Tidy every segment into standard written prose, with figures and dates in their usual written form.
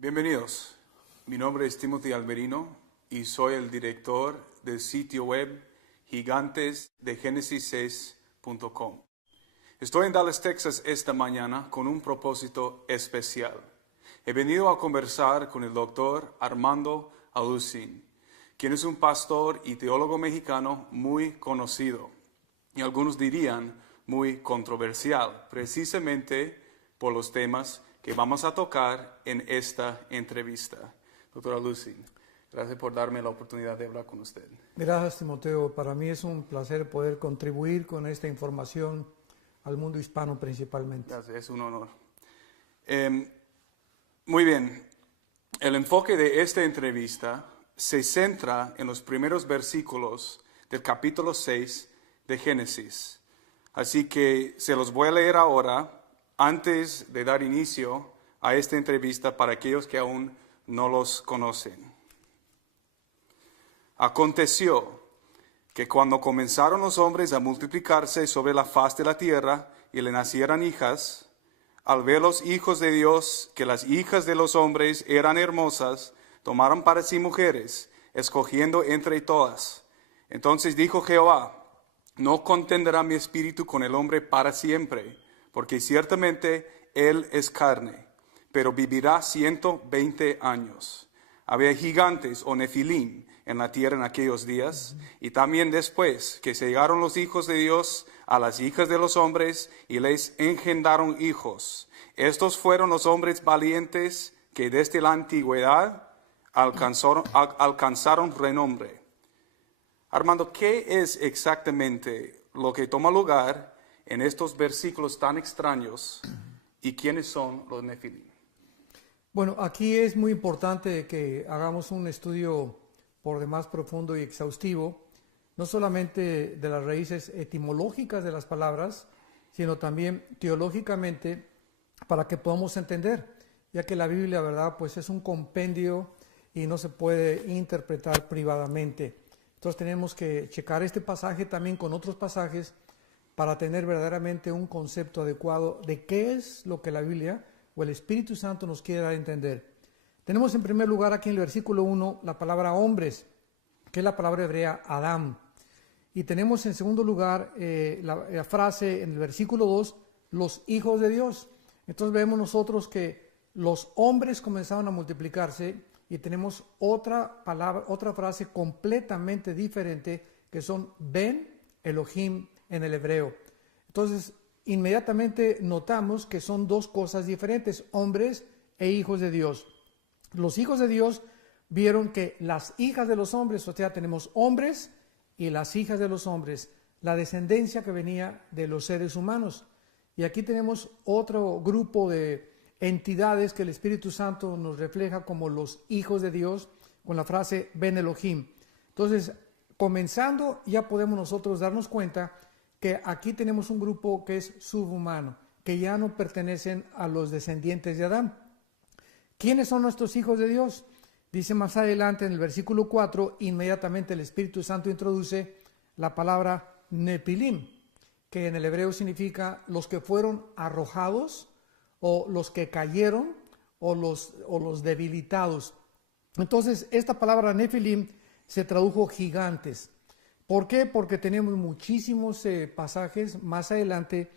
Bienvenidos, mi nombre es Timothy Almerino y soy el director del sitio web gigantesdegenesis6.com. Estoy en Dallas, Texas esta mañana con un propósito especial. He venido a conversar con el doctor Armando Alucin, quien es un pastor y teólogo mexicano muy conocido y algunos dirían muy controversial, precisamente por los temas que vamos a tocar en esta entrevista. Doctora Lucy, gracias por darme la oportunidad de hablar con usted. Gracias, Timoteo. Para mí es un placer poder contribuir con esta información al mundo hispano principalmente. Gracias, es un honor. Muy bien, el enfoque de esta entrevista se centra en los primeros versículos del capítulo 6 de Génesis. Así que se los voy a leer ahora, antes de dar inicio a esta entrevista para aquellos que aún no los conocen. Aconteció que cuando comenzaron los hombres a multiplicarse sobre la faz de la tierra y le nacieran hijas, al ver los hijos de Dios que las hijas de los hombres eran hermosas, tomaron para sí mujeres, escogiendo entre todas. Entonces dijo Jehová: no contenderá mi espíritu con el hombre para siempre, porque ciertamente él es carne, pero vivirá 120 años. Había gigantes o nefilim en la tierra en aquellos días, y también después que se llegaron los hijos de Dios a las hijas de los hombres y les engendraron hijos. Estos fueron los hombres valientes que desde la antigüedad alcanzaron renombre. Armando, ¿qué es exactamente lo que toma lugar en estos versículos tan extraños y quiénes son los nefilim? Bueno, aquí es muy importante que hagamos un estudio por demás profundo y exhaustivo, no solamente de las raíces etimológicas de las palabras, sino también teológicamente para que podamos entender, ya que la Biblia, ¿verdad?, pues es un compendio y no se puede interpretar privadamente. Entonces tenemos que checar este pasaje también con otros pasajes para tener verdaderamente un concepto adecuado de qué es lo que la Biblia o el Espíritu Santo nos quiere dar a entender. Tenemos en primer lugar aquí en el versículo 1 la palabra hombres, que es la palabra hebrea Adam. Y tenemos en segundo lugar la frase en el versículo 2, los hijos de Dios. Entonces vemos nosotros que los hombres comenzaron a multiplicarse y tenemos otra palabra, otra frase completamente diferente que son Ben Elohim en el hebreo. Entonces, inmediatamente notamos que son dos cosas diferentes, hombres e hijos de Dios. Los hijos de Dios vieron que las hijas de los hombres, o sea, tenemos hombres y las hijas de los hombres, la descendencia que venía de los seres humanos. Y aquí tenemos otro grupo de entidades que el Espíritu Santo nos refleja como los hijos de Dios, con la frase Ben Elohim. Entonces, comenzando, ya podemos nosotros darnos cuenta que aquí tenemos un grupo que es subhumano, que ya no pertenecen a los descendientes de Adán. ¿Quiénes son nuestros hijos de Dios? Dice más adelante en el versículo 4, inmediatamente el Espíritu Santo introduce la palabra Nefilim, que en el hebreo significa los que fueron arrojados, o los que cayeron, o los debilitados. Entonces, esta palabra Nefilim se tradujo gigantes. ¿Por qué? Porque tenemos muchísimos pasajes más adelante,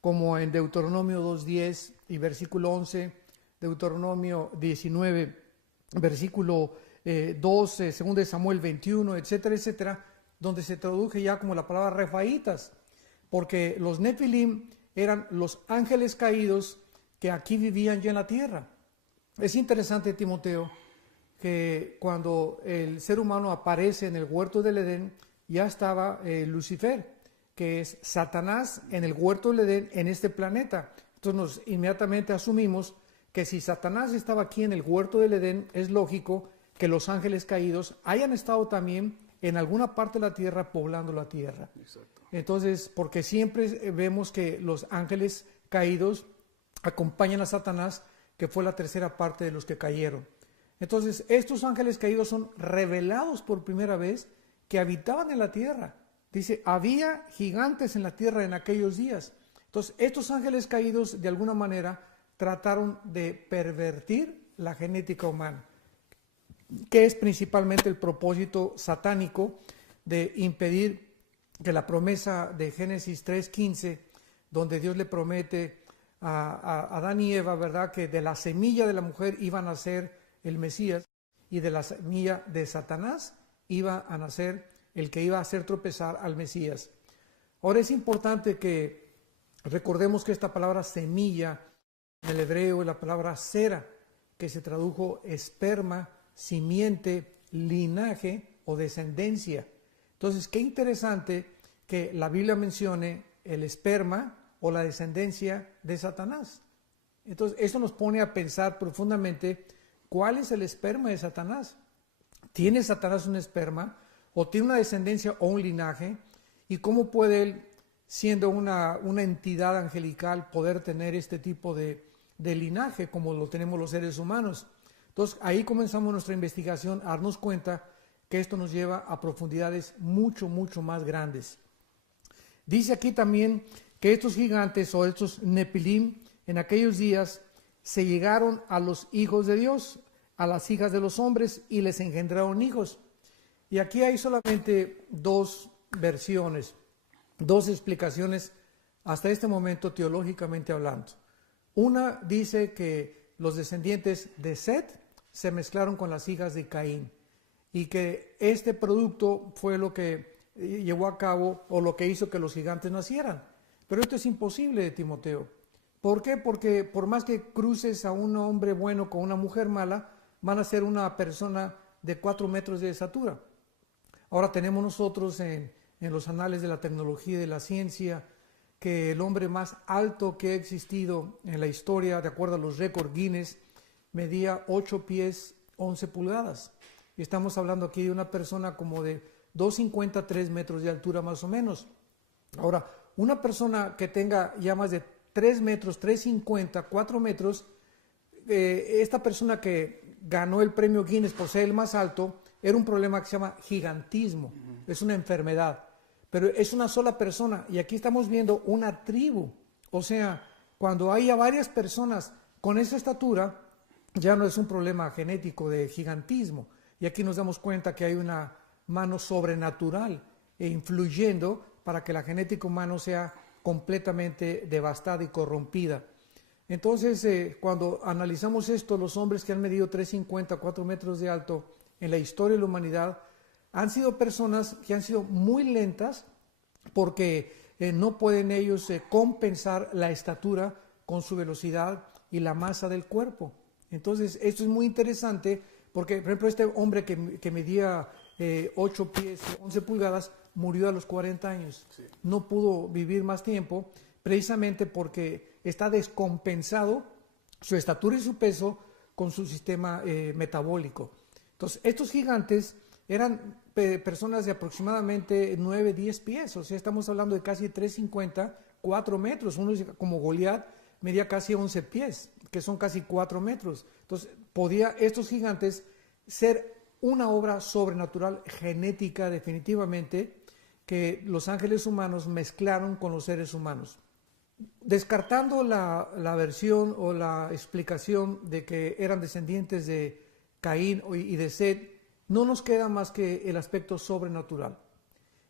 como en Deuteronomio 2:10 y versículo 11, Deuteronomio 19, versículo 12, 2 Samuel 21, etcétera, etcétera, donde se traduce ya como la palabra refaitas, porque los Nefilim eran los ángeles caídos que aquí vivían ya en la tierra. Es interesante, Timoteo, que cuando el ser humano aparece en el huerto del Edén, ya estaba Lucifer, que es Satanás en el huerto del Edén en este planeta. Entonces inmediatamente asumimos que si Satanás estaba aquí en el huerto del Edén, es lógico que los ángeles caídos hayan estado también en alguna parte de la tierra poblando la tierra. Exacto. Entonces, porque siempre vemos que los ángeles caídos acompañan a Satanás, que fue la tercera parte de los que cayeron. Entonces, estos ángeles caídos son revelados por primera vez que habitaban en la tierra. Dice, había gigantes en la tierra en aquellos días. Entonces, estos ángeles caídos de alguna manera trataron de pervertir la genética humana, que es principalmente el propósito satánico de impedir que la promesa de Génesis 3:15, donde Dios le promete a Adán y Eva, ¿verdad?, que de la semilla de la mujer iba a nacer el Mesías y de la semilla de Satanás iba a nacer el que iba a hacer tropezar al Mesías. Ahora es importante que recordemos que esta palabra semilla en el hebreo es la palabra sera, que se tradujo esperma, simiente, linaje o descendencia. Entonces, qué interesante que la Biblia mencione el esperma o la descendencia de Satanás. Entonces, eso nos pone a pensar profundamente cuál es el esperma de Satanás. ¿Tiene Satanás un esperma o tiene una descendencia o un linaje? ¿Y cómo puede él, siendo una entidad angelical, poder tener este tipo de linaje como lo tenemos los seres humanos? Entonces, ahí comenzamos nuestra investigación a darnos cuenta que esto nos lleva a profundidades mucho, mucho más grandes. Dice aquí también que estos gigantes o estos Nepilim en aquellos días se llegaron a los hijos de Dios, a las hijas de los hombres y les engendraron hijos. Y aquí hay solamente dos versiones, dos explicaciones hasta este momento teológicamente hablando. Una dice que los descendientes de Set se mezclaron con las hijas de Caín y que este producto fue lo que llevó a cabo o lo que hizo que los gigantes nacieran. Pero esto es imposible, Timoteo. ¿Por qué? Porque por más que cruces a un hombre bueno con una mujer mala, van a ser una persona de 4 metros de estatura. Ahora tenemos nosotros en los anales de la tecnología y de la ciencia que el hombre más alto que ha existido en la historia, de acuerdo a los récords Guinness, medía 8 pies 11 pulgadas. Y estamos hablando aquí de una persona como de 2,50, 3 metros de altura más o menos. Ahora, una persona que tenga ya más de 3 metros, 3,50, 4 metros, esta persona que ganó el premio Guinness por ser el más alto, era un problema que se llama gigantismo, es una enfermedad, pero es una sola persona y aquí estamos viendo una tribu, o sea, cuando haya varias personas con esa estatura, ya no es un problema genético de gigantismo y aquí nos damos cuenta que hay una mano sobrenatural influyendo para que la genética humana sea completamente devastada y corrompida. Entonces, cuando analizamos esto, los hombres que han medido 3,50, 4 metros de alto en la historia de la humanidad han sido personas que han sido muy lentas porque no pueden ellos compensar la estatura con su velocidad y la masa del cuerpo. Entonces, esto es muy interesante porque, por ejemplo, este hombre que medía 8 pies, 11 pulgadas, murió a los 40 años. Sí. No pudo vivir más tiempo precisamente porque está descompensado su estatura y su peso con su sistema metabólico. Entonces, estos gigantes eran personas de aproximadamente 9, 10 pies, o sea, estamos hablando de casi 3,50, 4 metros. Uno como Goliat medía casi 11 pies, que son casi 4 metros. Entonces, podía estos gigantes ser una obra sobrenatural genética definitivamente que los ángeles humanos mezclaron con los seres humanos. Descartando la versión o la explicación de que eran descendientes de Caín y de Set, no nos queda más que el aspecto sobrenatural.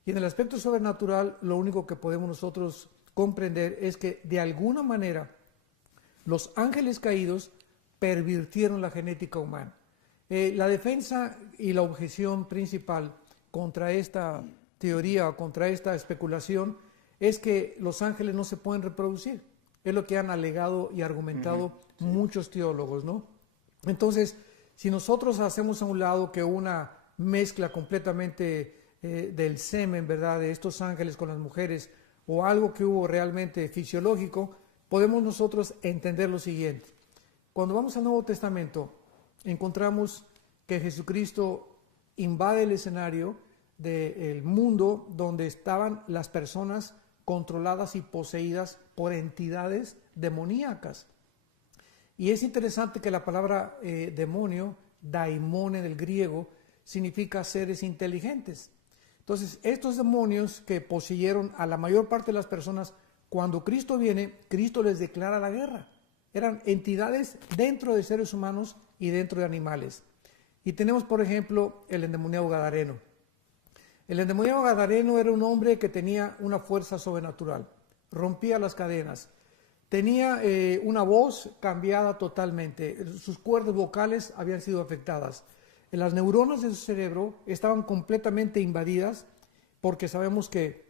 Y en el aspecto sobrenatural, lo único que podemos nosotros comprender es que de alguna manera los ángeles caídos pervirtieron la genética humana. La defensa y la objeción principal contra esta teoría o contra esta especulación es que los ángeles no se pueden reproducir. Es lo que han alegado y argumentado muchos teólogos, ¿no? Entonces, si nosotros hacemos a un lado que una mezcla completamente del semen, ¿verdad?, de estos ángeles con las mujeres, o algo que hubo realmente fisiológico, podemos nosotros entender lo siguiente. Cuando vamos al Nuevo Testamento, encontramos que Jesucristo invade el escenario del mundo donde estaban las personas controladas y poseídas por entidades demoníacas. Y es interesante que la palabra demonio, daimone del griego, significa seres inteligentes. Entonces, estos demonios que poseyeron a la mayor parte de las personas, cuando Cristo viene, Cristo les declara la guerra. eran entidades dentro de seres humanos y dentro de animales. Y tenemos, por ejemplo, el endemoniado gadareno. El endemoniado gadareno era un hombre que tenía una fuerza sobrenatural, rompía las cadenas, tenía una voz cambiada totalmente, sus cuerdas vocales habían sido afectadas. Las neuronas de su cerebro estaban completamente invadidas porque sabemos que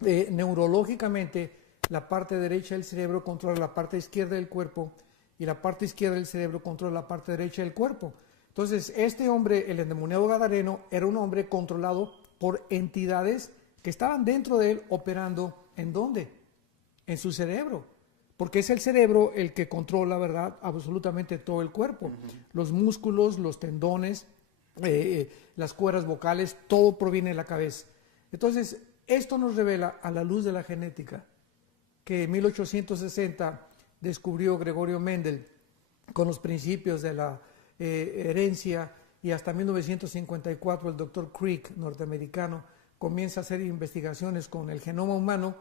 neurológicamente la parte derecha del cerebro controla la parte izquierda del cuerpo y la parte izquierda del cerebro controla la parte derecha del cuerpo. Entonces, este hombre, el endemoniado gadareno, era un hombre controlado por entidades que estaban dentro de él operando. ¿En dónde? En su cerebro. Porque es el cerebro el que controla, ¿verdad?, absolutamente todo el cuerpo. Los músculos, los tendones, las cuerdas vocales, todo proviene de la cabeza. Entonces, esto nos revela a la luz de la genética que en 1860 descubrió Gregorio Mendel con los principios de la herencia, y hasta 1954 el doctor Crick, norteamericano, comienza a hacer investigaciones con el genoma humano,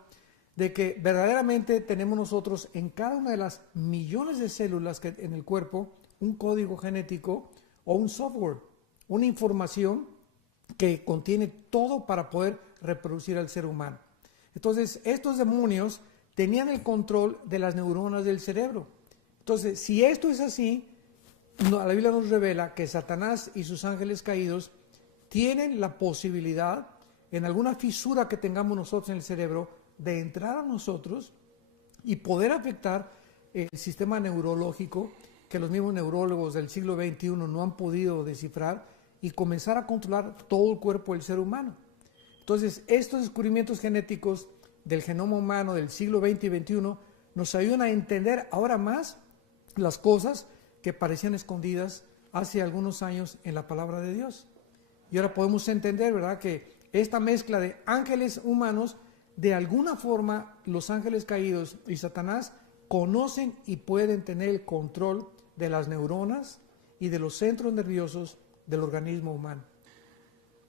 de que verdaderamente tenemos nosotros en cada una de las millones de células que en el cuerpo un código genético o un software, una información que contiene todo para poder reproducir al ser humano. Entonces, estos demonios tenían el control de las neuronas del cerebro. Entonces, si esto es así, la Biblia nos revela que Satanás y sus ángeles caídos tienen la posibilidad, en alguna fisura que tengamos nosotros en el cerebro, de entrar a nosotros y poder afectar el sistema neurológico que los mismos neurólogos del siglo XXI no han podido descifrar y comenzar a controlar todo el cuerpo del ser humano. Entonces, estos descubrimientos genéticos del genoma humano del siglo XX y XXI nos ayudan a entender ahora más las cosas que parecían escondidas hace algunos años en la palabra de Dios. Y ahora podemos entender, ¿verdad?, que esta mezcla de ángeles humanos, de alguna forma los ángeles caídos y Satanás conocen y pueden tener el control de las neuronas y de los centros nerviosos del organismo humano.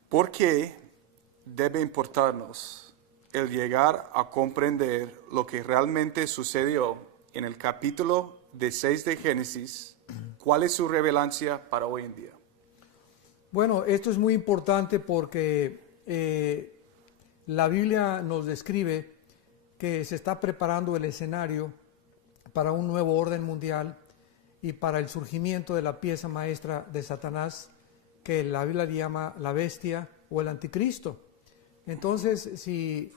¿Por qué debe importarnos el llegar a comprender lo que realmente sucedió en el capítulo 6 de Génesis? ¿Cuál es su relevancia para hoy en día? Bueno, esto es muy importante porque la Biblia nos describe que se está preparando el escenario para un nuevo orden mundial y para el surgimiento de la pieza maestra de Satanás, que la Biblia llama la bestia o el anticristo. Entonces, si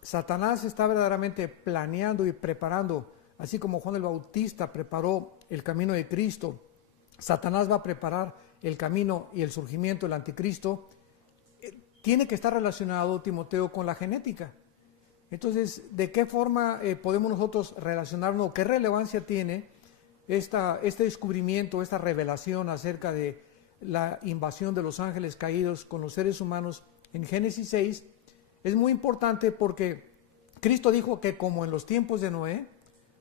Satanás está verdaderamente planeando y preparando, así como Juan el Bautista preparó el camino de Cristo, Satanás va a preparar el camino y el surgimiento del anticristo, tiene que estar relacionado, Timoteo, con la genética. Entonces, ¿de qué forma podemos nosotros relacionarnos? ¿Qué relevancia tiene este descubrimiento, esta revelación acerca de la invasión de los ángeles caídos con los seres humanos en Génesis 6? Es muy importante porque Cristo dijo que como en los tiempos de Noé,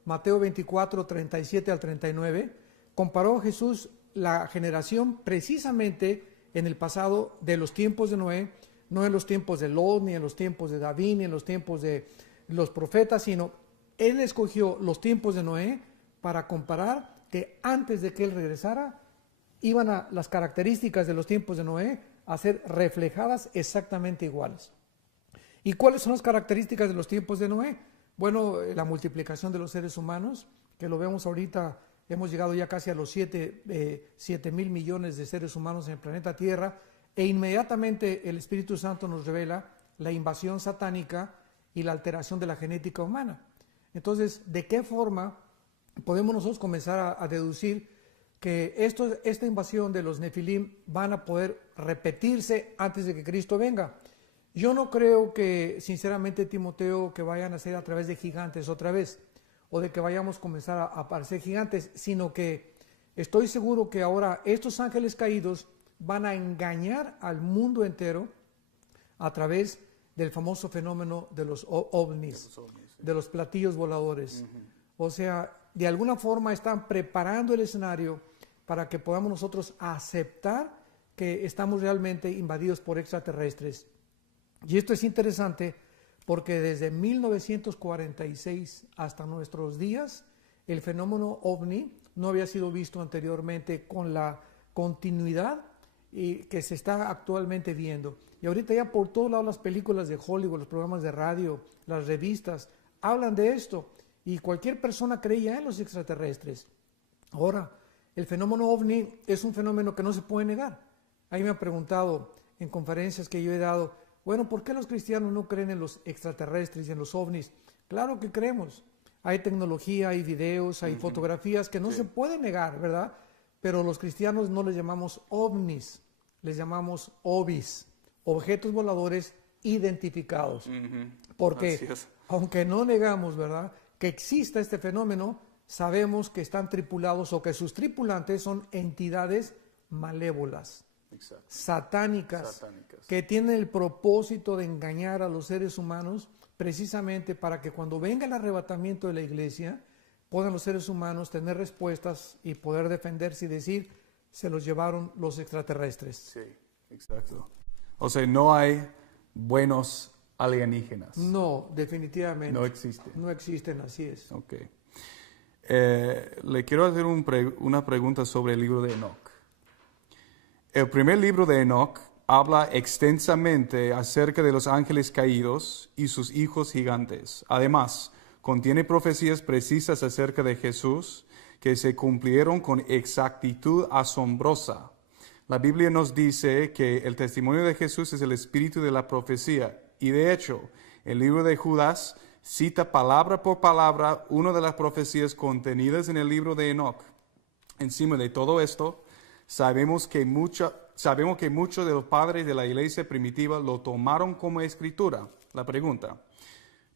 Mateo 24, 37 al 39, comparó Jesús la generación precisamente en el pasado de los tiempos de Noé, no en los tiempos de Lot, ni en los tiempos de David, ni en los tiempos de los profetas, sino Él escogió los tiempos de Noé para comparar que antes de que Él regresara, iban a las características de los tiempos de Noé a ser reflejadas exactamente iguales. ¿Y cuáles son las características de los tiempos de Noé? Bueno, la multiplicación de los seres humanos, que lo vemos ahorita, hemos llegado ya casi a los 7,000 millones de seres humanos en el planeta Tierra, e inmediatamente el Espíritu Santo nos revela la invasión satánica y la alteración de la genética humana. Entonces, ¿de qué forma podemos nosotros comenzar a deducir que esta invasión de los Nefilim van a poder repetirse antes de que Cristo venga? Yo no creo que, sinceramente, Timoteo, que vayan a ser a través de gigantes otra vez, o de que vayamos a comenzar a aparecer gigantes, sino que estoy seguro que ahora estos ángeles caídos van a engañar al mundo entero a través del famoso fenómeno de los ovnis, de los platillos voladores. O sea, de alguna forma están preparando el escenario para que podamos nosotros aceptar que estamos realmente invadidos por extraterrestres. Y esto es interesante porque desde 1946 hasta nuestros días el fenómeno ovni no había sido visto anteriormente con la continuidad y que se está actualmente viendo. Y ahorita ya por todos lados las películas de Hollywood, los programas de radio, las revistas, hablan de esto. Y cualquier persona creía en los extraterrestres. Ahora, el fenómeno ovni es un fenómeno que no se puede negar. Ahí me han preguntado en conferencias que yo he dado, bueno, ¿por qué los cristianos no creen en los extraterrestres y en los ovnis? Claro que creemos. Hay tecnología, hay videos, hay fotografías que no se pueden negar, ¿verdad? Pero los cristianos no les llamamos ovnis, les llamamos obis, objetos voladores identificados. Porque aunque no negamos, ¿verdad?, que exista este fenómeno, sabemos que están tripulados o que sus tripulantes son entidades malévolas, satánicas, que tienen el propósito de engañar a los seres humanos precisamente para que cuando venga el arrebatamiento de la iglesia, puedan los seres humanos tener respuestas y poder defenderse y decir, se los llevaron los extraterrestres. Sí, exacto. O sea, no hay buenos alienígenas. No, definitivamente. No existen. No existen, así es. Ok. Le quiero hacer una pregunta sobre el libro de Enoch. El primer libro de Enoch habla extensamente acerca de los ángeles caídos y sus hijos gigantes. Además, contiene profecías precisas acerca de Jesús que se cumplieron con exactitud asombrosa. La Biblia nos dice que el testimonio de Jesús es el espíritu de la profecía. Y de hecho, el libro de Judas cita palabra por palabra una de las profecías contenidas en el libro de Enoch. Encima de todo esto, sabemos que muchos de los padres de la iglesia primitiva lo tomaron como escritura. La pregunta,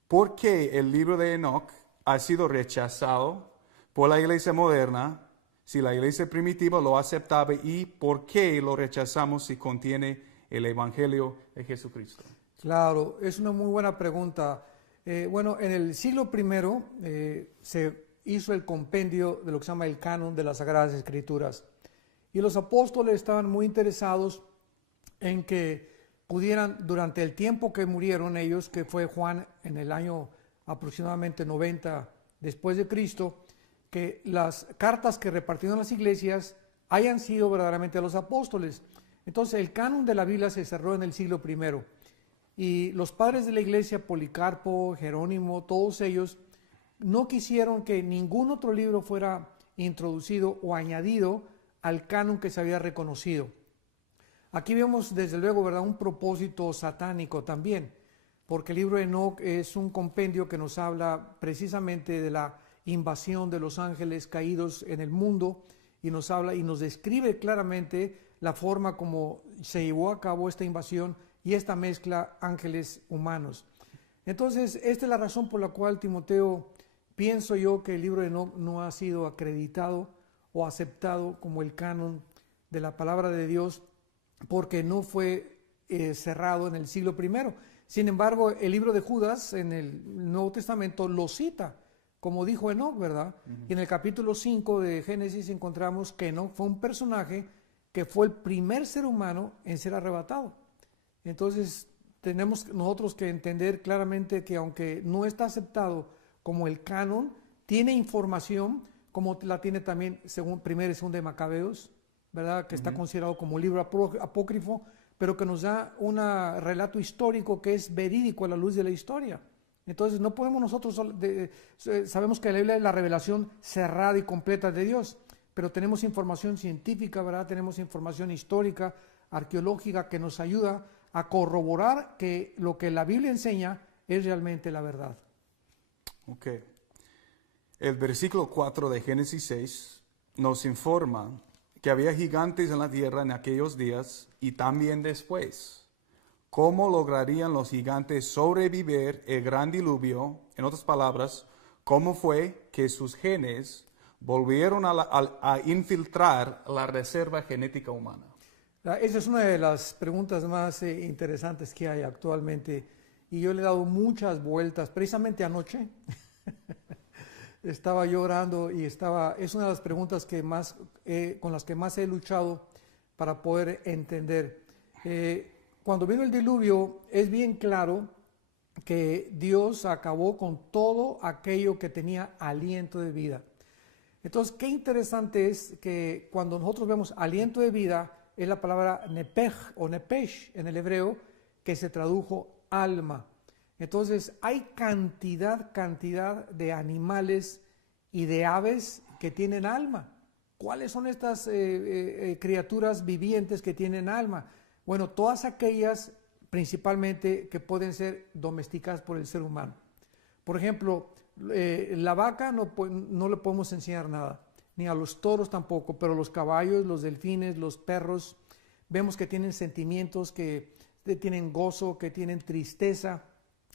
¿por qué el libro de Enoch ha sido rechazado por la iglesia moderna si la iglesia primitiva lo aceptaba, y por qué lo rechazamos si contiene el evangelio de Jesucristo? Claro, es una muy buena pregunta. Bueno, en el siglo I se hizo el compendio de lo que se llama el canon de las Sagradas Escrituras. Y los apóstoles estaban muy interesados en que pudieran, durante el tiempo que murieron ellos, que fue Juan en el año aproximadamente 90 después de Cristo, que las cartas que repartieron las iglesias hayan sido verdaderamente a los apóstoles. Entonces el canon de la Biblia se cerró en el siglo I. Y los padres de la iglesia, Policarpo, Jerónimo, todos ellos, no quisieron que ningún otro libro fuera introducido o añadido al canon que se había reconocido. Aquí vemos desde luego, ¿verdad?, un propósito satánico también, porque el libro de Enoch es un compendio que nos habla precisamente de la invasión de los ángeles caídos en el mundo, y nos habla y nos describe claramente la forma como se llevó a cabo esta invasión y esta mezcla ángeles humanos. Entonces, esta es la razón por la cual, Timoteo, pienso yo que el libro de Enoch no ha sido acreditado o aceptado como el canon de la palabra de Dios, porque no fue cerrado en el siglo I. Sin embargo, el libro de Judas en el Nuevo Testamento lo cita, como dijo Enoch, ¿verdad? Y en el capítulo 5 de Génesis encontramos que Enoch fue un personaje que fue el primer ser humano en ser arrebatado. Entonces, tenemos nosotros que entender claramente que aunque no está aceptado como el canon, tiene información, como la tiene también según 1 y 2 de Macabeos, ¿verdad?, que está considerado como libro apócrifo, pero que nos da un relato histórico que es verídico a la luz de la historia. Entonces no podemos nosotros, sabemos que la Biblia es la revelación cerrada y completa de Dios, pero tenemos información científica, ¿verdad?, tenemos información histórica, arqueológica, que nos ayuda a corroborar que lo que la Biblia enseña es realmente la verdad. Ok. El versículo 4 de Génesis 6 nos informa que había gigantes en la tierra en aquellos días y también después. ¿Cómo lograrían los gigantes sobrevivir el gran diluvio? En otras palabras, ¿cómo fue que sus genes volvieron a infiltrar la reserva genética humana? Esa es una de las preguntas más interesantes que hay actualmente, y yo le he dado muchas vueltas. Precisamente anoche estaba llorando y es una de las preguntas que con las que más he luchado para poder entender. Cuando vino el diluvio, es bien claro que Dios acabó con todo aquello que tenía aliento de vida. Entonces, qué interesante es que cuando nosotros vemos aliento de vida, es la palabra nepej o nepesh en el hebreo, que se tradujo alma. Entonces, hay cantidad de animales y de aves que tienen alma. ¿Cuáles son estas criaturas vivientes que tienen alma? Bueno, todas aquellas principalmente que pueden ser domesticadas por el ser humano. Por ejemplo, la vaca no le podemos enseñar nada, ni a los toros tampoco, pero los caballos, los delfines, los perros, vemos que tienen sentimientos, que tienen gozo, que tienen tristeza.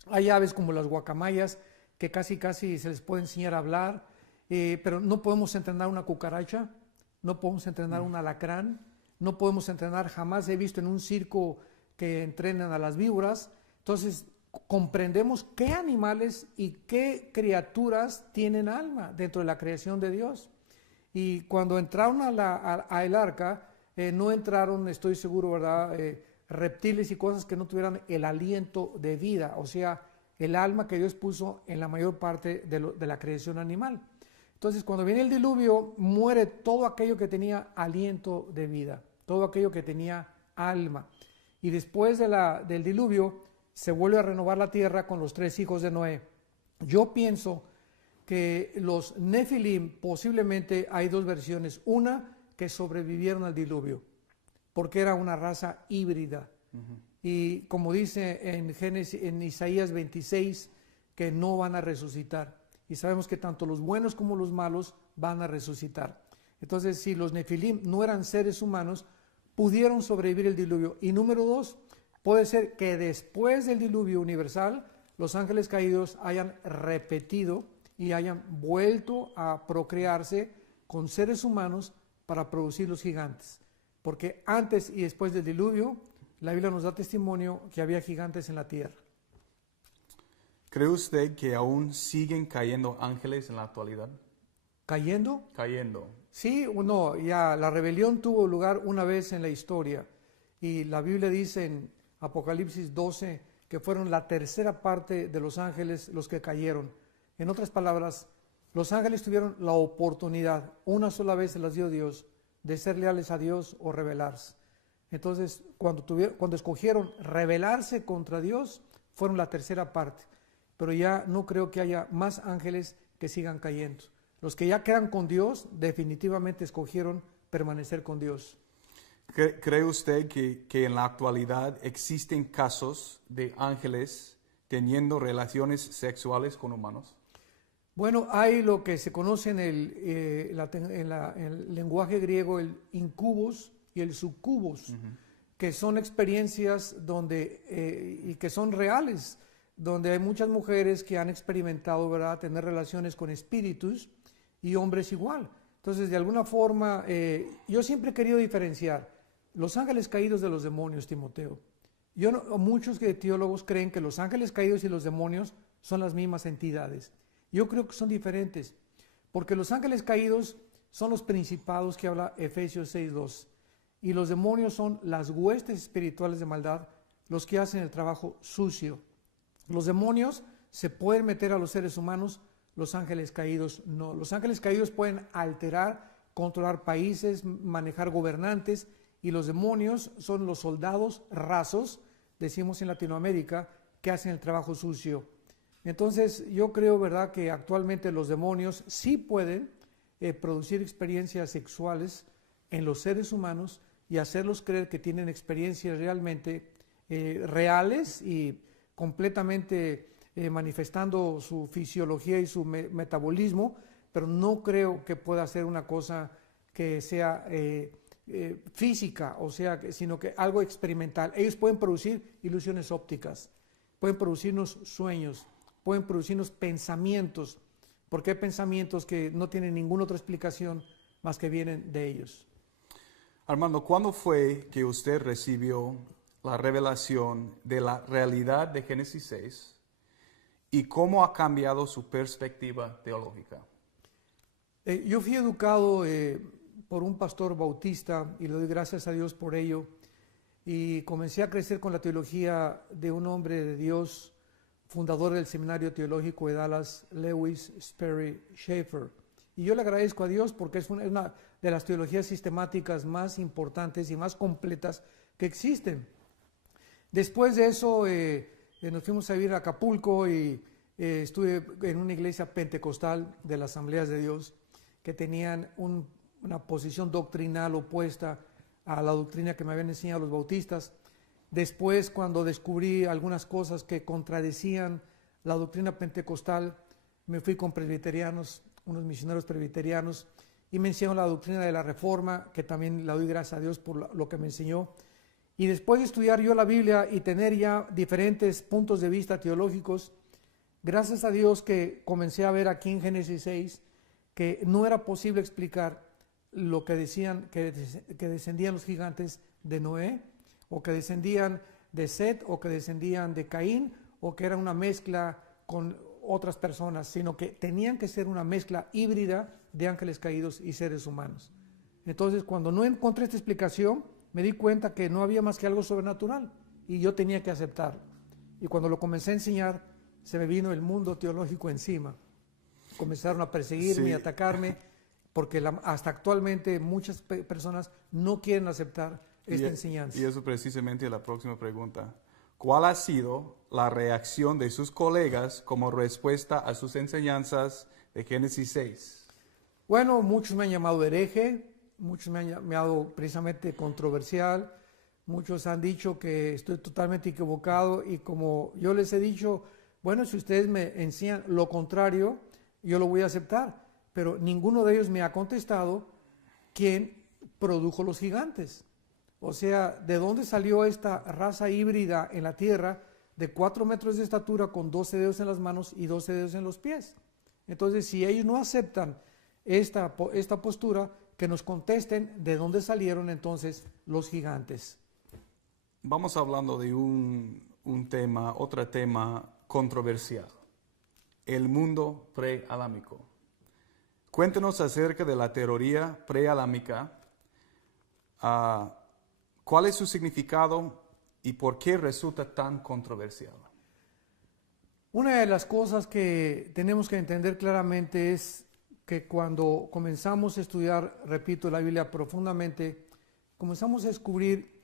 Hay aves como las guacamayas que casi se les puede enseñar a hablar, pero no podemos entrenar una cucaracha, no podemos entrenar un alacrán, no podemos entrenar, jamás he visto en un circo que entrenan a las víboras. Entonces comprendemos qué animales y qué criaturas tienen alma dentro de la creación de Dios. Y cuando entraron a el arca, no entraron, estoy seguro, ¿verdad?, reptiles y cosas que no tuvieran el aliento de vida, o sea, el alma que Dios puso en la mayor parte de la creación animal. Entonces, cuando viene el diluvio, muere todo aquello que tenía aliento de vida, todo aquello que tenía alma. Y después del diluvio, se vuelve a renovar la tierra con los 3 hijos de Noé. Yo pienso que los Nefilim, posiblemente hay 2 versiones. Una, que sobrevivieron al diluvio, porque era una raza híbrida. Y como dice en Isaías 26, que no van a resucitar. Y sabemos que tanto los buenos como los malos van a resucitar. Entonces, si los Nefilim no eran seres humanos, pudieron sobrevivir el diluvio. Y número 2, puede ser que después del diluvio universal, los ángeles caídos hayan repetido y hayan vuelto a procrearse con seres humanos para producir los gigantes. Porque antes y después del diluvio, la Biblia nos da testimonio que había gigantes en la tierra. ¿Cree usted que aún siguen cayendo ángeles en la actualidad? ¿Cayendo? Cayendo. Sí, no, ya la rebelión tuvo lugar una vez en la historia. Y la Biblia dice en Apocalipsis 12 que fueron la tercera parte de los ángeles los que cayeron. En otras palabras, los ángeles tuvieron la oportunidad, una sola vez se las dio Dios, de ser leales a Dios o rebelarse. Entonces, cuando escogieron rebelarse contra Dios, fueron la tercera parte. Pero ya no creo que haya más ángeles que sigan cayendo. Los que ya quedan con Dios, definitivamente escogieron permanecer con Dios. ¿Cree usted que en la actualidad existen casos de ángeles teniendo relaciones sexuales con humanos? Bueno, hay lo que se conoce en el lenguaje griego, el incubus y el succubus, que son experiencias y que son reales, donde hay muchas mujeres que han experimentado, ¿verdad?, tener relaciones con espíritus y hombres igual. Entonces, de alguna forma, yo siempre he querido diferenciar los ángeles caídos de los demonios, Timoteo. Muchos teólogos creen que los ángeles caídos y los demonios son las mismas entidades. Yo creo que son diferentes, porque los ángeles caídos son los principados que habla Efesios 6:2, y los demonios son las huestes espirituales de maldad, los que hacen el trabajo sucio. Los demonios se pueden meter a los seres humanos, los ángeles caídos no. Los ángeles caídos pueden alterar, controlar países, manejar gobernantes, y los demonios son los soldados rasos, decimos en Latinoamérica, que hacen el trabajo sucio. Entonces yo creo, ¿verdad?, que actualmente los demonios sí pueden producir experiencias sexuales en los seres humanos y hacerlos creer que tienen experiencias realmente reales y completamente manifestando su fisiología y su metabolismo, pero no creo que pueda ser una cosa que sea física, o sea, sino que algo experimental. Ellos pueden producir ilusiones ópticas, pueden producirnos sueños, pueden producirnos pensamientos, porque hay pensamientos que no tienen ninguna otra explicación más que vienen de ellos. Armando, ¿cuándo fue que usted recibió la revelación de la realidad de Génesis 6 y cómo ha cambiado su perspectiva teológica? Yo fui educado por un pastor bautista y le doy gracias a Dios por ello, y comencé a crecer con la teología de un hombre de Dios, fundador del Seminario Teológico de Dallas, Lewis Sperry Chafer, Y yo le agradezco a Dios porque es una de las teologías sistemáticas más importantes y más completas que existen. Después de eso nos fuimos a vivir a Acapulco y estuve en una iglesia pentecostal de las Asambleas de Dios que tenían una posición doctrinal opuesta a la doctrina que me habían enseñado los bautistas. Después, cuando descubrí algunas cosas que contradecían la doctrina pentecostal, me fui con presbiterianos, unos misioneros presbiterianos, y me enseñaron la doctrina de la Reforma, que también le doy gracias a Dios por lo que me enseñó. Y después de estudiar yo la Biblia y tener ya diferentes puntos de vista teológicos, gracias a Dios que comencé a ver aquí en Génesis 6 que no era posible explicar lo que decían que descendían los gigantes de Noé, o que descendían de Set, o que descendían de Caín, o que era una mezcla con otras personas, sino que tenían que ser una mezcla híbrida de ángeles caídos y seres humanos. Entonces, cuando no encontré esta explicación, me di cuenta que no había más que algo sobrenatural y yo tenía que aceptarlo. Y cuando lo comencé a enseñar, se me vino el mundo teológico encima. Comenzaron a perseguirme y atacarme, porque hasta actualmente muchas personas no quieren aceptar esta enseñanza. Y eso precisamente es la próxima pregunta. ¿Cuál ha sido la reacción de sus colegas como respuesta a sus enseñanzas de Génesis 6? Bueno, muchos me han llamado hereje, muchos me han llamado precisamente controversial, muchos han dicho que estoy totalmente equivocado, y como yo les he dicho, bueno, si ustedes me enseñan lo contrario, yo lo voy a aceptar, pero ninguno de ellos me ha contestado quién produjo los gigantes. O sea, ¿de dónde salió esta raza híbrida en la tierra de 4 metros de estatura con 12 dedos en las manos y 12 dedos en los pies? Entonces, si ellos no aceptan esta postura, que nos contesten de dónde salieron entonces los gigantes. Vamos hablando de otro tema controversial, el mundo preadámico. Cuéntenos acerca de la teoría preadámica. ¿Cuál es su significado y por qué resulta tan controversial? Una de las cosas que tenemos que entender claramente es que cuando comenzamos a estudiar, repito, la Biblia profundamente, comenzamos a descubrir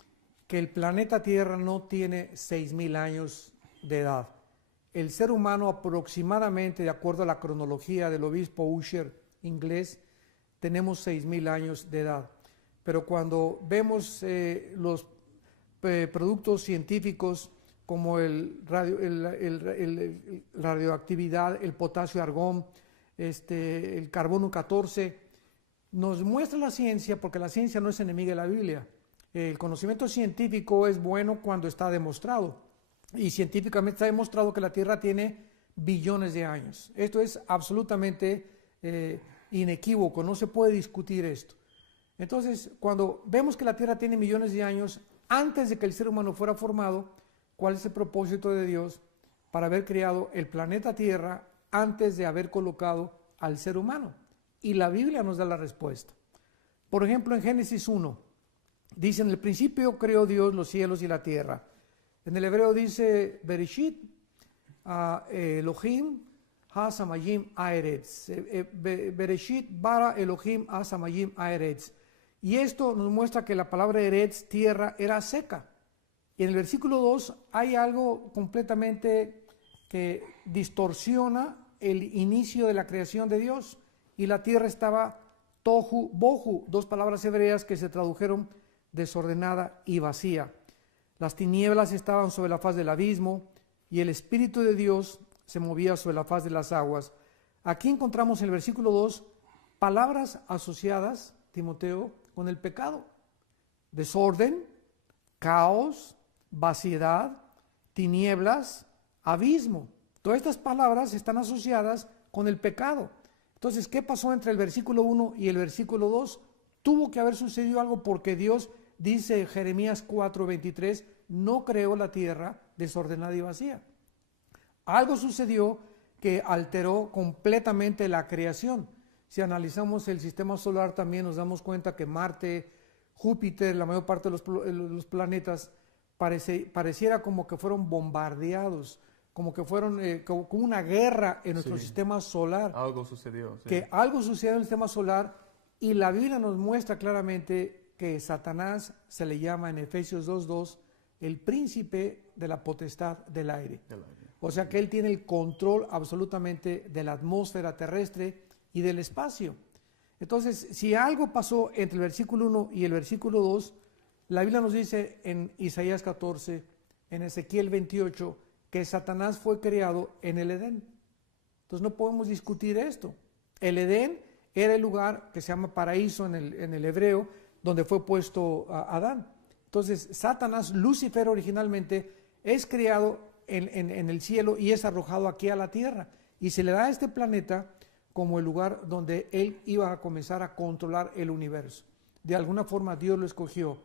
que el planeta Tierra no tiene 6,000 años de edad. El ser humano aproximadamente, de acuerdo a la cronología del obispo Ussher inglés, tenemos 6,000 años de edad. Pero cuando vemos los productos científicos como la radioactividad, el potasio argón, el carbono 14, nos muestra la ciencia, porque la ciencia no es enemiga de la Biblia. El conocimiento científico es bueno cuando está demostrado, y científicamente está demostrado que la Tierra tiene billones de años. Esto es absolutamente inequívoco, no se puede discutir esto. Entonces, cuando vemos que la Tierra tiene millones de años, antes de que el ser humano fuera formado, ¿cuál es el propósito de Dios para haber creado el planeta Tierra antes de haber colocado al ser humano? Y la Biblia nos da la respuesta. Por ejemplo, en Génesis 1, dice: en el principio creó Dios los cielos y la tierra. En el hebreo dice Bereshit, Elohim, ha-samayim haaretz. Bereshit bara Elohim ha-samayim haaretz. Y esto nos muestra que la palabra eretz, tierra, era seca. Y en el versículo 2 hay algo completamente que distorsiona el inicio de la creación de Dios. Y la tierra estaba tohu bohu, dos palabras hebreas que se tradujeron desordenada y vacía. Las tinieblas estaban sobre la faz del abismo y el Espíritu de Dios se movía sobre la faz de las aguas. Aquí encontramos en el versículo 2 palabras asociadas, Timoteo, con el pecado: desorden, caos, vaciedad, tinieblas, abismo. Todas estas palabras están asociadas con el pecado. Entonces, ¿qué pasó entre el versículo 1 y el versículo 2? Tuvo que haber sucedido algo, porque Dios, dice Jeremías 4:23, no creó la tierra desordenada y vacía. Algo sucedió que alteró completamente la creación. Si analizamos el sistema solar, también nos damos cuenta que Marte, Júpiter, la mayor parte de los planetas, pareciera como que fueron bombardeados como que fueron como una guerra en nuestro Sí. sistema solar, Algo sucedió. Sí. que algo sucedió en el sistema solar y la Biblia nos muestra claramente que Satanás se le llama en Efesios 2:2 el príncipe de la potestad del aire. O sea que él tiene el control absolutamente de la atmósfera terrestre y del espacio. Entonces, si algo pasó entre el versículo 1 y el versículo 2, la Biblia nos dice en Isaías 14, en Ezequiel 28, que Satanás fue creado en el Edén. Entonces no podemos discutir esto. El Edén era el lugar que se llama paraíso en el hebreo, donde fue puesto Adán. Entonces Satanás, Lucifer originalmente, es creado en el cielo y es arrojado aquí a la tierra. Y se le da a este planeta como el lugar donde él iba a comenzar a controlar el universo. De alguna forma Dios lo escogió.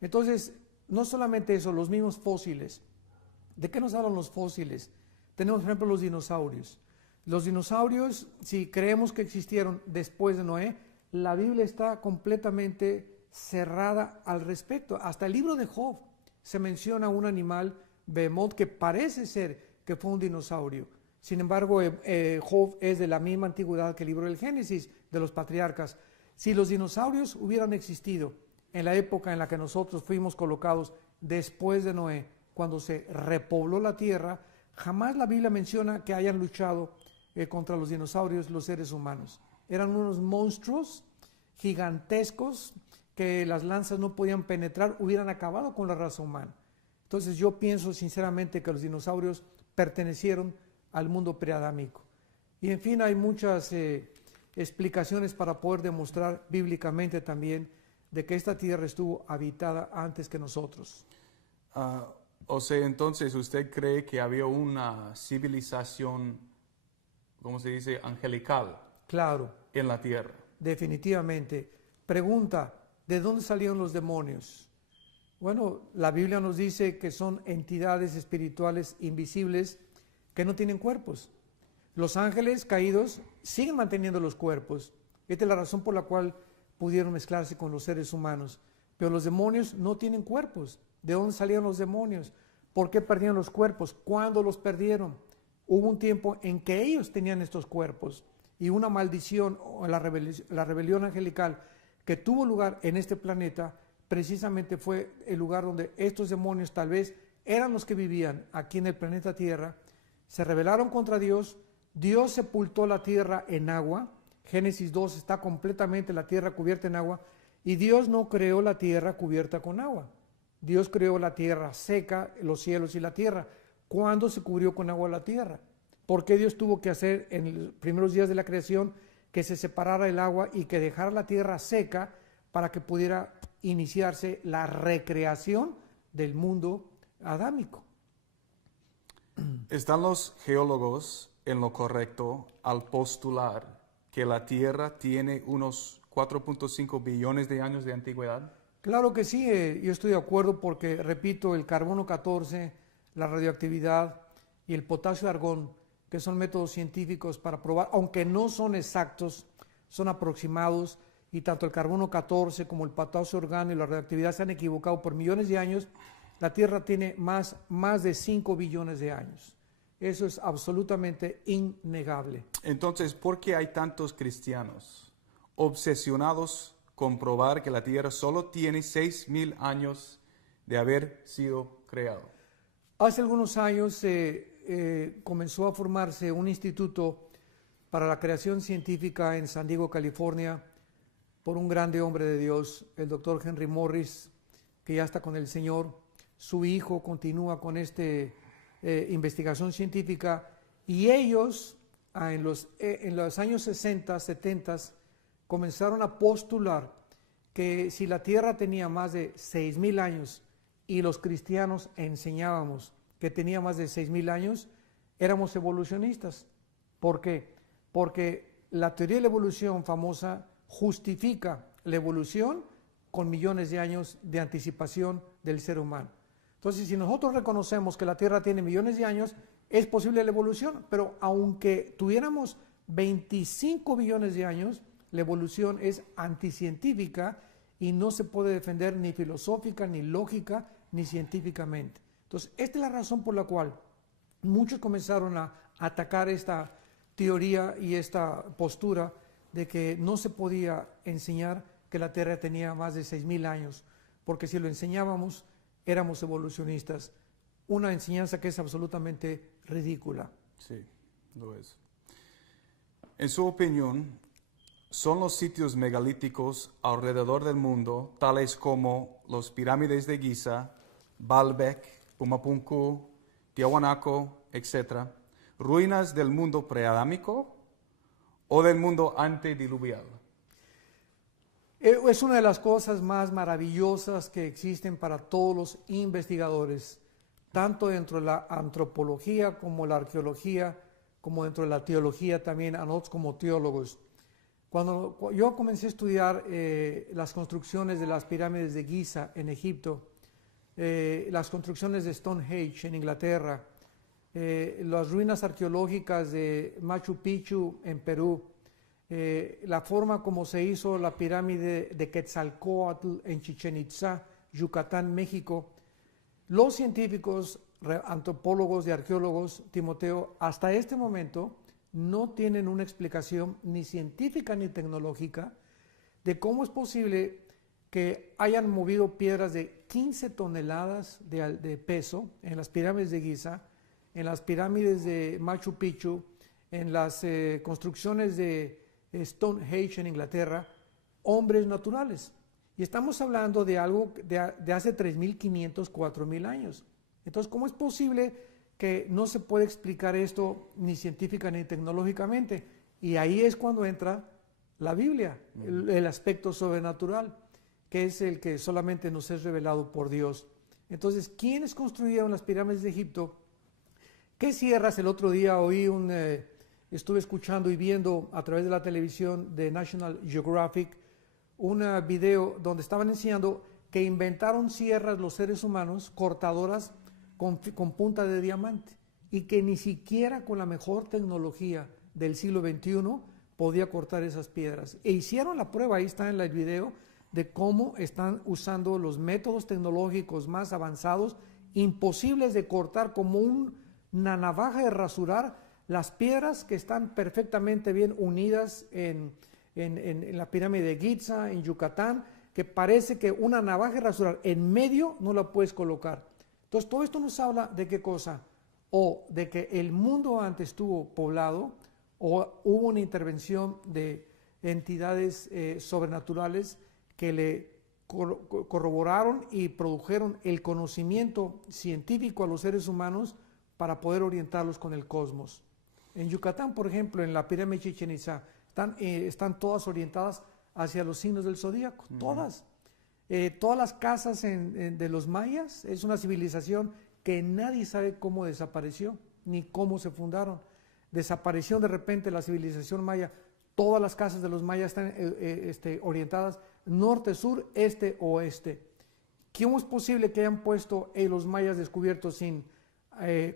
Entonces, no solamente eso, los mismos fósiles. ¿De qué nos hablan los fósiles? Tenemos, por ejemplo, los dinosaurios. Los dinosaurios, si creemos que existieron después de Noé, la Biblia está completamente cerrada al respecto. Hasta el libro de Job se menciona un animal, Behemoth, que parece ser que fue un dinosaurio. Sin embargo, Job es de la misma antigüedad que el libro del Génesis, de los patriarcas. Si los dinosaurios hubieran existido en la época en la que nosotros fuimos colocados después de Noé, cuando se repobló la tierra, jamás la Biblia menciona que hayan luchado contra los dinosaurios los seres humanos. Eran unos monstruos gigantescos que las lanzas no podían penetrar, hubieran acabado con la raza humana. Entonces yo pienso sinceramente que los dinosaurios pertenecieron al mundo preadámico. Y en fin, hay muchas explicaciones para poder demostrar bíblicamente también de que esta tierra estuvo habitada antes que nosotros. O sea, entonces, ¿usted cree que había una civilización, ¿cómo se dice?, angelical Claro, en la tierra? definitivamente. Pregunta, ¿de dónde salieron los demonios? Bueno, la Biblia nos dice que son entidades espirituales invisibles que no tienen cuerpos. Los ángeles caídos siguen manteniendo los cuerpos. Esta es la razón por la cual pudieron mezclarse con los seres humanos. Pero los demonios no tienen cuerpos. ¿De dónde salieron los demonios? ¿Por qué perdieron los cuerpos? ¿Cuándo los perdieron? Hubo un tiempo en que ellos tenían estos cuerpos y una maldición o la rebelión angelical que tuvo lugar en este planeta precisamente fue el lugar donde estos demonios tal vez eran los que vivían aquí en el planeta Tierra, se rebelaron contra Dios, Dios sepultó la tierra en agua, Génesis 2 está completamente la tierra cubierta en agua y Dios no creó la tierra cubierta con agua. Dios creó la tierra seca, los cielos y la tierra. ¿Cuándo se cubrió con agua la tierra? ¿Por qué Dios tuvo que hacer en los primeros días de la creación que se separara el agua y que dejara la tierra seca para que pudiera iniciarse la recreación del mundo adámico? ¿Están los geólogos en lo correcto al postular que la Tierra tiene unos 4.5 billones de años de antigüedad? Claro que sí, yo estoy de acuerdo porque, repito, el carbono 14, la radioactividad y el potasio argón, que son métodos científicos para probar, aunque no son exactos, son aproximados, y tanto el carbono 14 como el potasio organo y la radioactividad se han equivocado por millones de años. La Tierra tiene más de 5 billones de años. Eso es absolutamente innegable. Entonces, ¿por qué hay tantos cristianos obsesionados con probar que la Tierra solo tiene 6,000 años de haber sido creado? Hace algunos años comenzó a formarse un instituto para la creación científica en San Diego, California, por un grande hombre de Dios, el doctor Henry Morris, que ya está con el Señor. Su hijo continúa con esta investigación científica y ellos en los años 60, 70 comenzaron a postular que si la Tierra tenía más de 6,000 años y los cristianos enseñábamos que tenía más de 6,000 años, éramos evolucionistas. ¿Por qué? Porque la teoría de la evolución famosa justifica la evolución con millones de años de anticipación del ser humano. Entonces, si nosotros reconocemos que la Tierra tiene millones de años, es posible la evolución, pero aunque tuviéramos 25 billones de años, la evolución es anticientífica y no se puede defender ni filosófica, ni lógica, ni científicamente. Entonces, esta es la razón por la cual muchos comenzaron a atacar esta teoría y esta postura de que no se podía enseñar que la Tierra tenía más de 6.000 años, porque si lo enseñábamos éramos evolucionistas. Una enseñanza que es absolutamente ridícula. Sí, lo es. En su opinión, ¿son los sitios megalíticos alrededor del mundo, tales como las pirámides de Giza, Baalbek, Pumapunku, Tiahuanaco, etc., ruinas del mundo preadámico o del mundo antediluvial? Es una de las cosas más maravillosas que existen para todos los investigadores, tanto dentro de la antropología como la arqueología, como dentro de la teología también, a nosotros como teólogos. Cuando yo comencé a estudiar las construcciones de las pirámides de Giza en Egipto, las construcciones de Stonehenge en Inglaterra, las ruinas arqueológicas de Machu Picchu en Perú, la forma como se hizo la pirámide de Quetzalcóatl en Chichén Itzá, Yucatán, México, los científicos, antropólogos y arqueólogos, Timoteo, hasta este momento no tienen una explicación ni científica ni tecnológica de cómo es posible que hayan movido piedras de 15 toneladas de peso en las pirámides de Giza, en las pirámides de Machu Picchu, en las construcciones de Stonehenge en Inglaterra, hombres naturales. Y estamos hablando de algo de hace 3.500, 4.000 años. Entonces, ¿cómo es posible que no se puede explicar esto ni científica ni tecnológicamente? Y ahí es cuando entra la Biblia, el aspecto sobrenatural, que es el que solamente nos es revelado por Dios. Entonces, ¿quiénes construyeron las pirámides de Egipto? ¿Qué sierras? El otro día estuve escuchando y viendo a través de la televisión de National Geographic un video donde estaban enseñando que inventaron sierras los seres humanos, cortadoras con punta de diamante, y que ni siquiera con la mejor tecnología del siglo XXI podía cortar esas piedras. E hicieron la prueba, ahí está en el video, de cómo están usando los métodos tecnológicos más avanzados, imposibles de cortar, como una navaja de rasurar las piedras que están perfectamente bien unidas en la pirámide de Giza, en Yucatán, que parece que una navaja de rasurar en medio no la puedes colocar. Entonces, todo esto nos habla de qué cosa, o de que el mundo antes estuvo poblado, o hubo una intervención de entidades sobrenaturales que le corroboraron y produjeron el conocimiento científico a los seres humanos para poder orientarlos con el cosmos. En Yucatán, por ejemplo, en la pirámide de Chichén Itzá, están todas orientadas hacia los signos del zodíaco, todas. Todas las casas de los mayas es una civilización que nadie sabe cómo desapareció, ni cómo se fundaron. Desapareció de repente la civilización maya. Todas las casas de los mayas están orientadas norte, sur, este, oeste. ¿Cómo es posible que hayan puesto los mayas descubiertos sin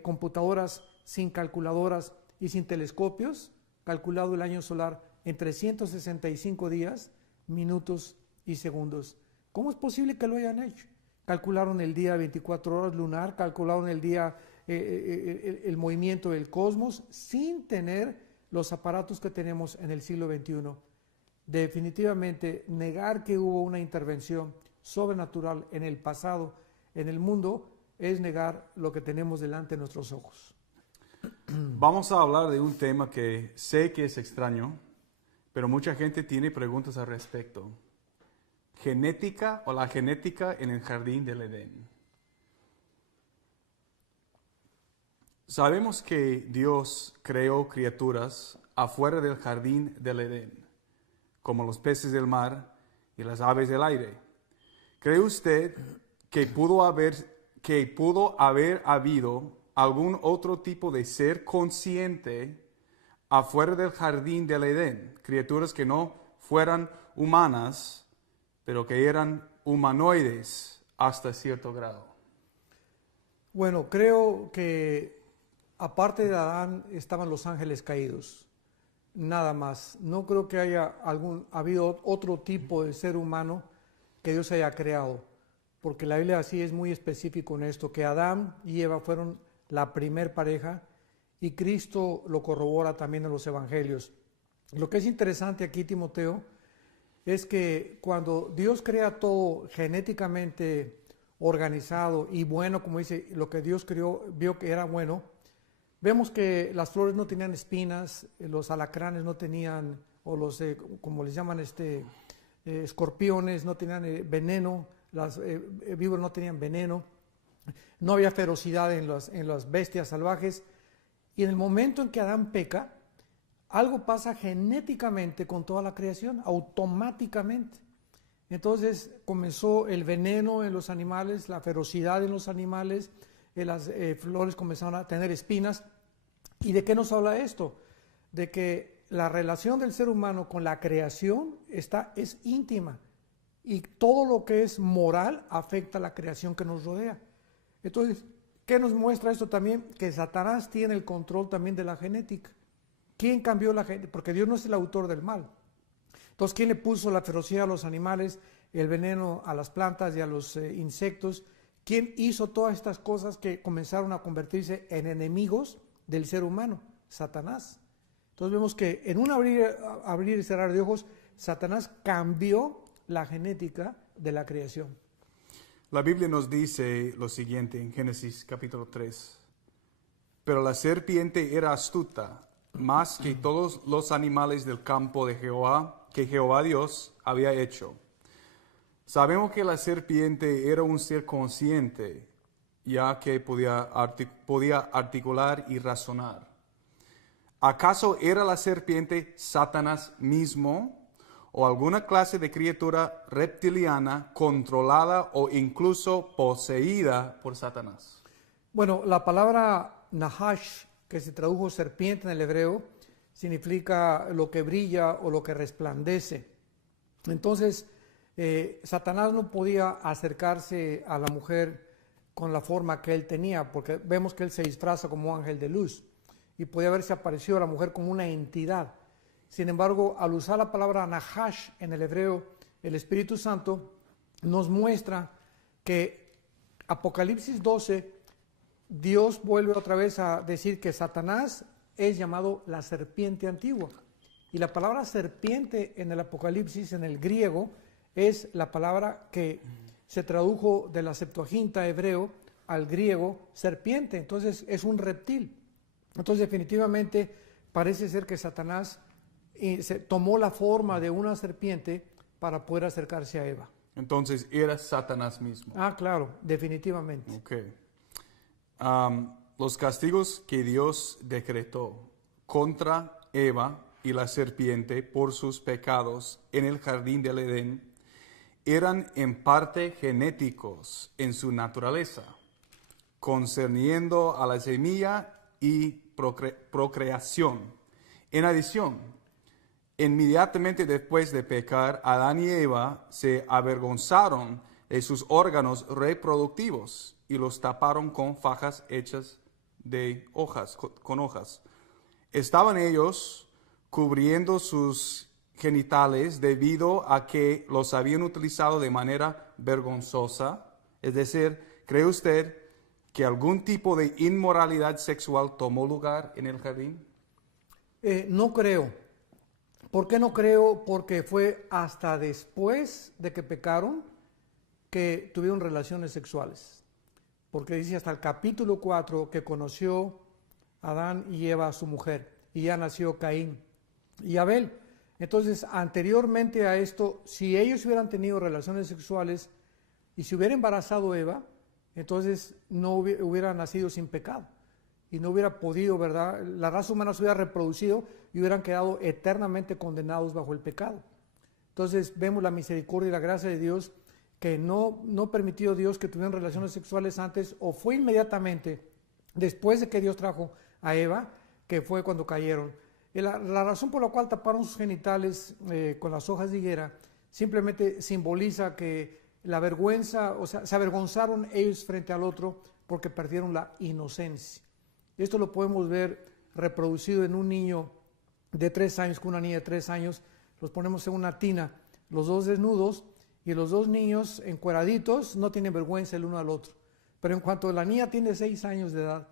computadoras, sin calculadoras y sin telescopios? Calculado el año solar en 365 días, minutos y segundos. ¿Cómo es posible que lo hayan hecho? Calcularon el día 24 horas lunar, calcularon el día, el movimiento del cosmos, sin tener los aparatos que tenemos en el siglo XXI. Definitivamente, negar que hubo una intervención sobrenatural en el pasado, en el mundo, es negar lo que tenemos delante de nuestros ojos. Vamos a hablar de un tema que sé que es extraño, pero mucha gente tiene preguntas al respecto. Genética o la genética en el jardín del Edén. Sabemos que Dios creó criaturas afuera del jardín del Edén, como los peces del mar y las aves del aire. ¿Cree usted que pudo haber habido algún otro tipo de ser consciente afuera del jardín del Edén? Criaturas que no fueran humanas, pero que eran humanoides hasta cierto grado. Bueno, creo que aparte de Adán estaban los ángeles caídos, nada más. No creo que haya habido otro tipo de ser humano que Dios haya creado, porque la Biblia así es muy específico en esto, que Adán y Eva fueron la primer pareja, y Cristo lo corrobora también en los evangelios. Lo que es interesante aquí, Timoteo, es que cuando Dios crea todo genéticamente organizado y bueno, como dice, lo que Dios creó, vio que era bueno, vemos que las flores no tenían espinas, los alacranes no tenían, o los, como les llaman, escorpiones no tenían veneno, las víboras no tenían veneno, no había ferocidad en las bestias salvajes. Y en el momento en que Adán peca, algo pasa genéticamente con toda la creación, automáticamente. Entonces comenzó el veneno en los animales, la ferocidad en los animales, las flores comenzaron a tener espinas. ¿Y de qué nos habla esto? De que la relación del ser humano con la creación es íntima, y todo lo que es moral afecta a la creación que nos rodea. Entonces, ¿qué nos muestra esto también? Que Satanás tiene el control también de la genética. ¿Quién cambió la genética? Porque Dios no es el autor del mal. Entonces, ¿quién le puso la ferocidad a los animales, el veneno a las plantas y a los insectos? ¿Quién hizo todas estas cosas que comenzaron a convertirse en enemigos del ser humano? Satanás. Entonces vemos que en un abrir y cerrar de ojos, Satanás cambió la genética de la creación. La Biblia nos dice lo siguiente en Génesis capítulo 3. Pero la serpiente era astuta, más que todos los animales del campo de Jehová, que Jehová Dios había hecho. Sabemos que la serpiente era un ser consciente, ya que podía articular y razonar. ¿Acaso era la serpiente Satanás mismo, o alguna clase de criatura reptiliana controlada o incluso poseída por Satanás? Bueno, la palabra Nahash, que se tradujo serpiente en el hebreo, significa lo que brilla o lo que resplandece. Entonces, Satanás no podía acercarse a la mujer con la forma que él tenía, porque vemos que él se disfraza como ángel de luz, y podía haberse aparecido a la mujer como una entidad. Sin embargo, al usar la palabra Nahash en el hebreo, el Espíritu Santo nos muestra que Apocalipsis 12, Dios vuelve otra vez a decir que Satanás es llamado la serpiente antigua. Y la palabra serpiente en el Apocalipsis, en el griego, es la palabra que se tradujo de la Septuaginta hebreo al griego serpiente. Entonces es un reptil. Entonces definitivamente parece ser que Satanás se tomó la forma de una serpiente para poder acercarse a Eva. Entonces era Satanás mismo. Ah, claro, definitivamente. Okay. Los castigos que Dios decretó contra Eva y la serpiente por sus pecados en el jardín del Edén eran en parte genéticos en su naturaleza, concerniendo a la semilla y procreación. En adición, inmediatamente después de pecar, Adán y Eva se avergonzaron de sus órganos reproductivos y los taparon con fajas hechas de hojas, con hojas. Estaban ellos cubriendo sus genitales debido a que los habían utilizado de manera vergonzosa. Es decir, ¿cree usted que algún tipo de inmoralidad sexual tomó lugar en el jardín? No creo. ¿Por qué no creo? Porque fue hasta después de que pecaron que tuvieron relaciones sexuales. Porque dice hasta el capítulo 4 que conoció Adán y Eva a su mujer, y ya nació Caín y Abel. Entonces, anteriormente a esto, si ellos hubieran tenido relaciones sexuales y se hubiera embarazado Eva, entonces no hubiera nacido sin pecado y no hubiera podido, ¿verdad? La raza humana se hubiera reproducido y hubieran quedado eternamente condenados bajo el pecado. Entonces, vemos la misericordia y la gracia de Dios, que no permitió Dios que tuvieran relaciones sexuales antes, o fue inmediatamente después de que Dios trajo a Eva, que fue cuando cayeron. La razón por la cual taparon sus genitales con las hojas de higuera simplemente simboliza que la vergüenza, o sea, se avergonzaron ellos frente al otro porque perdieron la inocencia. Esto lo podemos ver reproducido en un niño de 3 años con una niña de 3 años. Los ponemos en una tina, los dos desnudos, y los dos niños encueraditos no tienen vergüenza el uno al otro. Pero en cuanto la niña tiene 6 años de edad,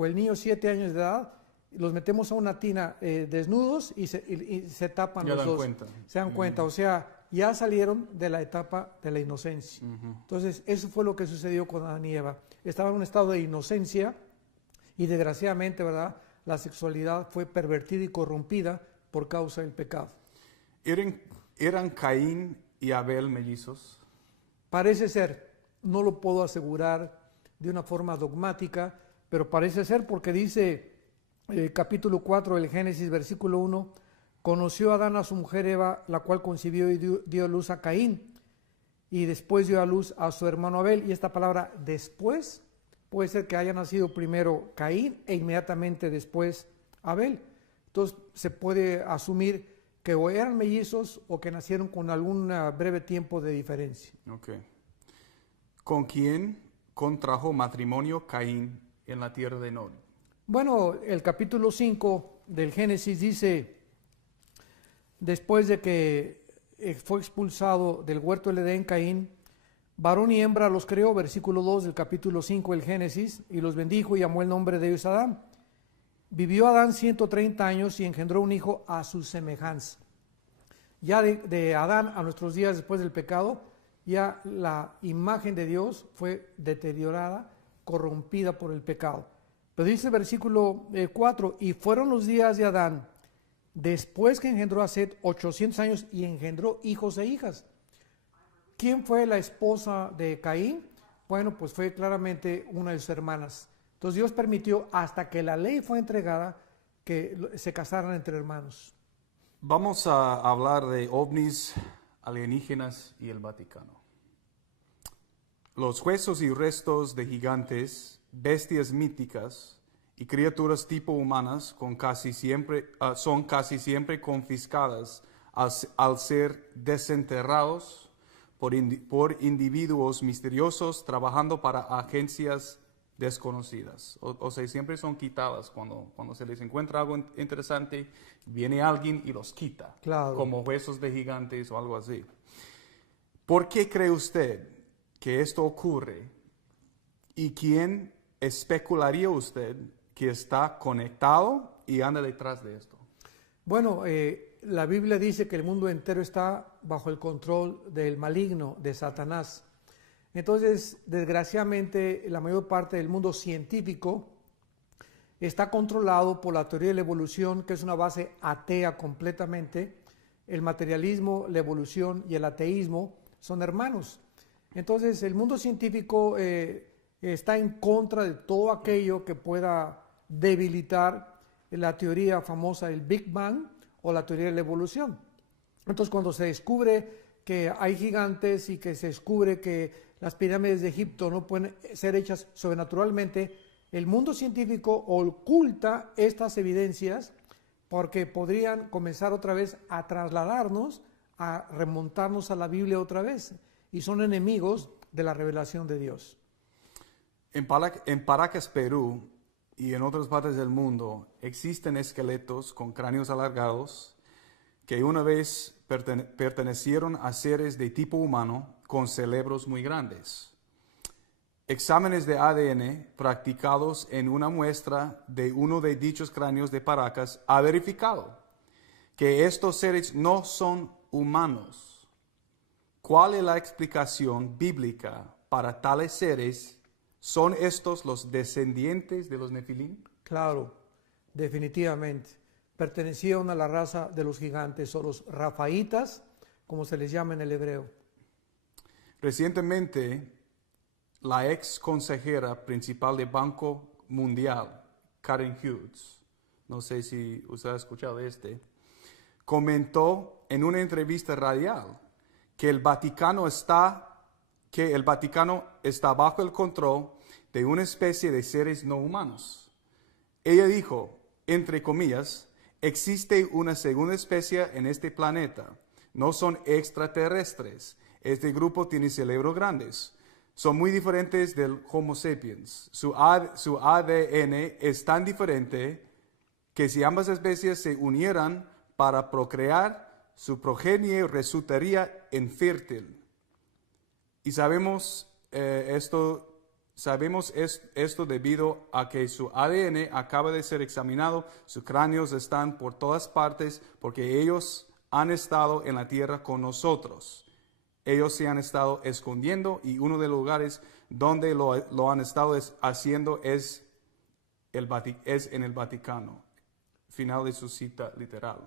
o el niño 7 años de edad, los metemos a una tina desnudos y se tapan Ya los dan dos. cuenta. Se dan cuenta, o sea, ya salieron de la etapa de la inocencia. Entonces, eso fue lo que sucedió con Adán y Eva. Estaban en un estado de inocencia y desgraciadamente, ¿verdad?, la sexualidad fue pervertida y corrompida por causa del pecado. ¿Eran Caín y Abel mellizos? Parece ser, no lo puedo asegurar de una forma dogmática, pero parece ser porque dice capítulo 4 del Génesis, versículo 1, conoció Adán a su mujer Eva, la cual concibió y dio luz a Caín, y después dio a luz a su hermano Abel. Y esta palabra después puede ser que haya nacido primero Caín e inmediatamente después Abel. Entonces se puede asumir que o eran mellizos o que nacieron con algún breve tiempo de diferencia. Okay. ¿Con quién contrajo matrimonio Caín en la tierra de Nod? Bueno, el capítulo 5 del Génesis dice, después de que fue expulsado del huerto del Edén Caín, varón y hembra los creó, versículo 2 del capítulo 5 del Génesis, y los bendijo y llamó el nombre de ellos Adán. Vivió Adán 130 años y engendró un hijo a su semejanza. Ya de Adán a nuestros días después del pecado, ya la imagen de Dios fue deteriorada, corrompida por el pecado. Pero dice el versículo 4, y fueron los días de Adán, después que engendró a Set, 800 años y engendró hijos e hijas. ¿Quién fue la esposa de Caín? Bueno, pues fue claramente una de sus hermanas. Entonces Dios permitió hasta que la ley fue entregada que se casaran entre hermanos. Vamos a hablar de ovnis, alienígenas y el Vaticano. Los huesos y restos de gigantes, bestias míticas y criaturas tipo humanas son casi siempre confiscadas al ser desenterrados por individuos misteriosos trabajando para agencias desconocidas. O sea, siempre son quitadas cuando se les encuentra algo interesante, viene alguien y los quita, Claro. como huesos de gigantes o algo así. ¿Por qué cree usted que esto ocurre? ¿Y quién especularía usted que está conectado y anda detrás de esto? Bueno, la Biblia dice que el mundo entero está bajo el control del maligno, de Satanás. Entonces, desgraciadamente, la mayor parte del mundo científico está controlado por la teoría de la evolución, que es una base atea completamente. El materialismo, la evolución y el ateísmo son hermanos. Entonces, el mundo científico está en contra de todo aquello que pueda debilitar la teoría famosa del Big Bang o la teoría de la evolución. Entonces, cuando se descubre que hay gigantes y que se descubre que las pirámides de Egipto no pueden ser hechas sobrenaturalmente, el mundo científico oculta estas evidencias porque podrían comenzar otra vez a trasladarnos, a remontarnos a la Biblia otra vez, y son enemigos de la revelación de Dios. En Paracas, Perú, y en otras partes del mundo existen esqueletos con cráneos alargados que una vez pertenecieron a seres de tipo humano con cerebros muy grandes. Exámenes de ADN practicados en una muestra de uno de dichos cráneos de Paracas ha verificado que estos seres no son humanos. ¿Cuál es la explicación bíblica para tales seres? ¿Son estos los descendientes de los Nefilim? Claro, definitivamente. Pertenecían a la raza de los gigantes o los rafaitas, como se les llama en el hebreo. Recientemente, la ex consejera principal del Banco Mundial, Karen Hughes, no sé si usted ha escuchado comentó en una entrevista radial que el Vaticano está bajo el control de una especie de seres no humanos. Ella dijo, entre comillas, existe una segunda especie en este planeta. No son extraterrestres. Este grupo tiene cerebros grandes. Son muy diferentes del Homo sapiens. Su ADN es tan diferente que si ambas especies se unieran para procrear, su progenie resultaría infértil. Y sabemos esto Sabemos esto debido a que su ADN acaba de ser examinado, sus cráneos están por todas partes porque ellos han estado en la tierra con nosotros. Ellos se han estado escondiendo y uno de los lugares donde lo han estado haciendo es en el Vaticano. Final de su cita literal.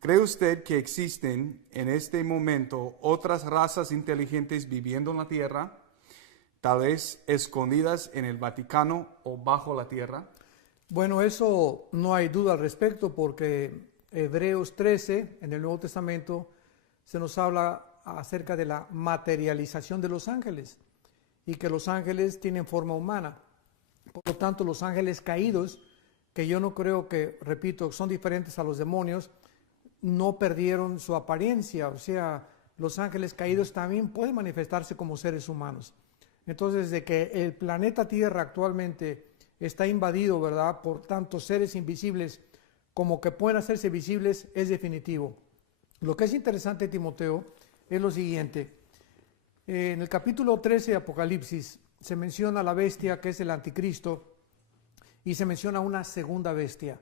¿Cree usted que existen en este momento otras razas inteligentes viviendo en la tierra, tal vez escondidas en el Vaticano o bajo la tierra? Bueno, eso no hay duda al respecto porque Hebreos 13, en el Nuevo Testamento, se nos habla acerca de la materialización de los ángeles y que los ángeles tienen forma humana. Por lo tanto, los ángeles caídos, que yo no creo que, repito, son diferentes a los demonios, no perdieron su apariencia. O sea, los ángeles caídos también pueden manifestarse como seres humanos. Entonces, de que el planeta Tierra actualmente está invadido, ¿verdad?, por tantos seres invisibles como que pueden hacerse visibles, es definitivo. Lo que es interesante, Timoteo, es lo siguiente. En el capítulo 13 de Apocalipsis se menciona la bestia que es el anticristo y se menciona una segunda bestia.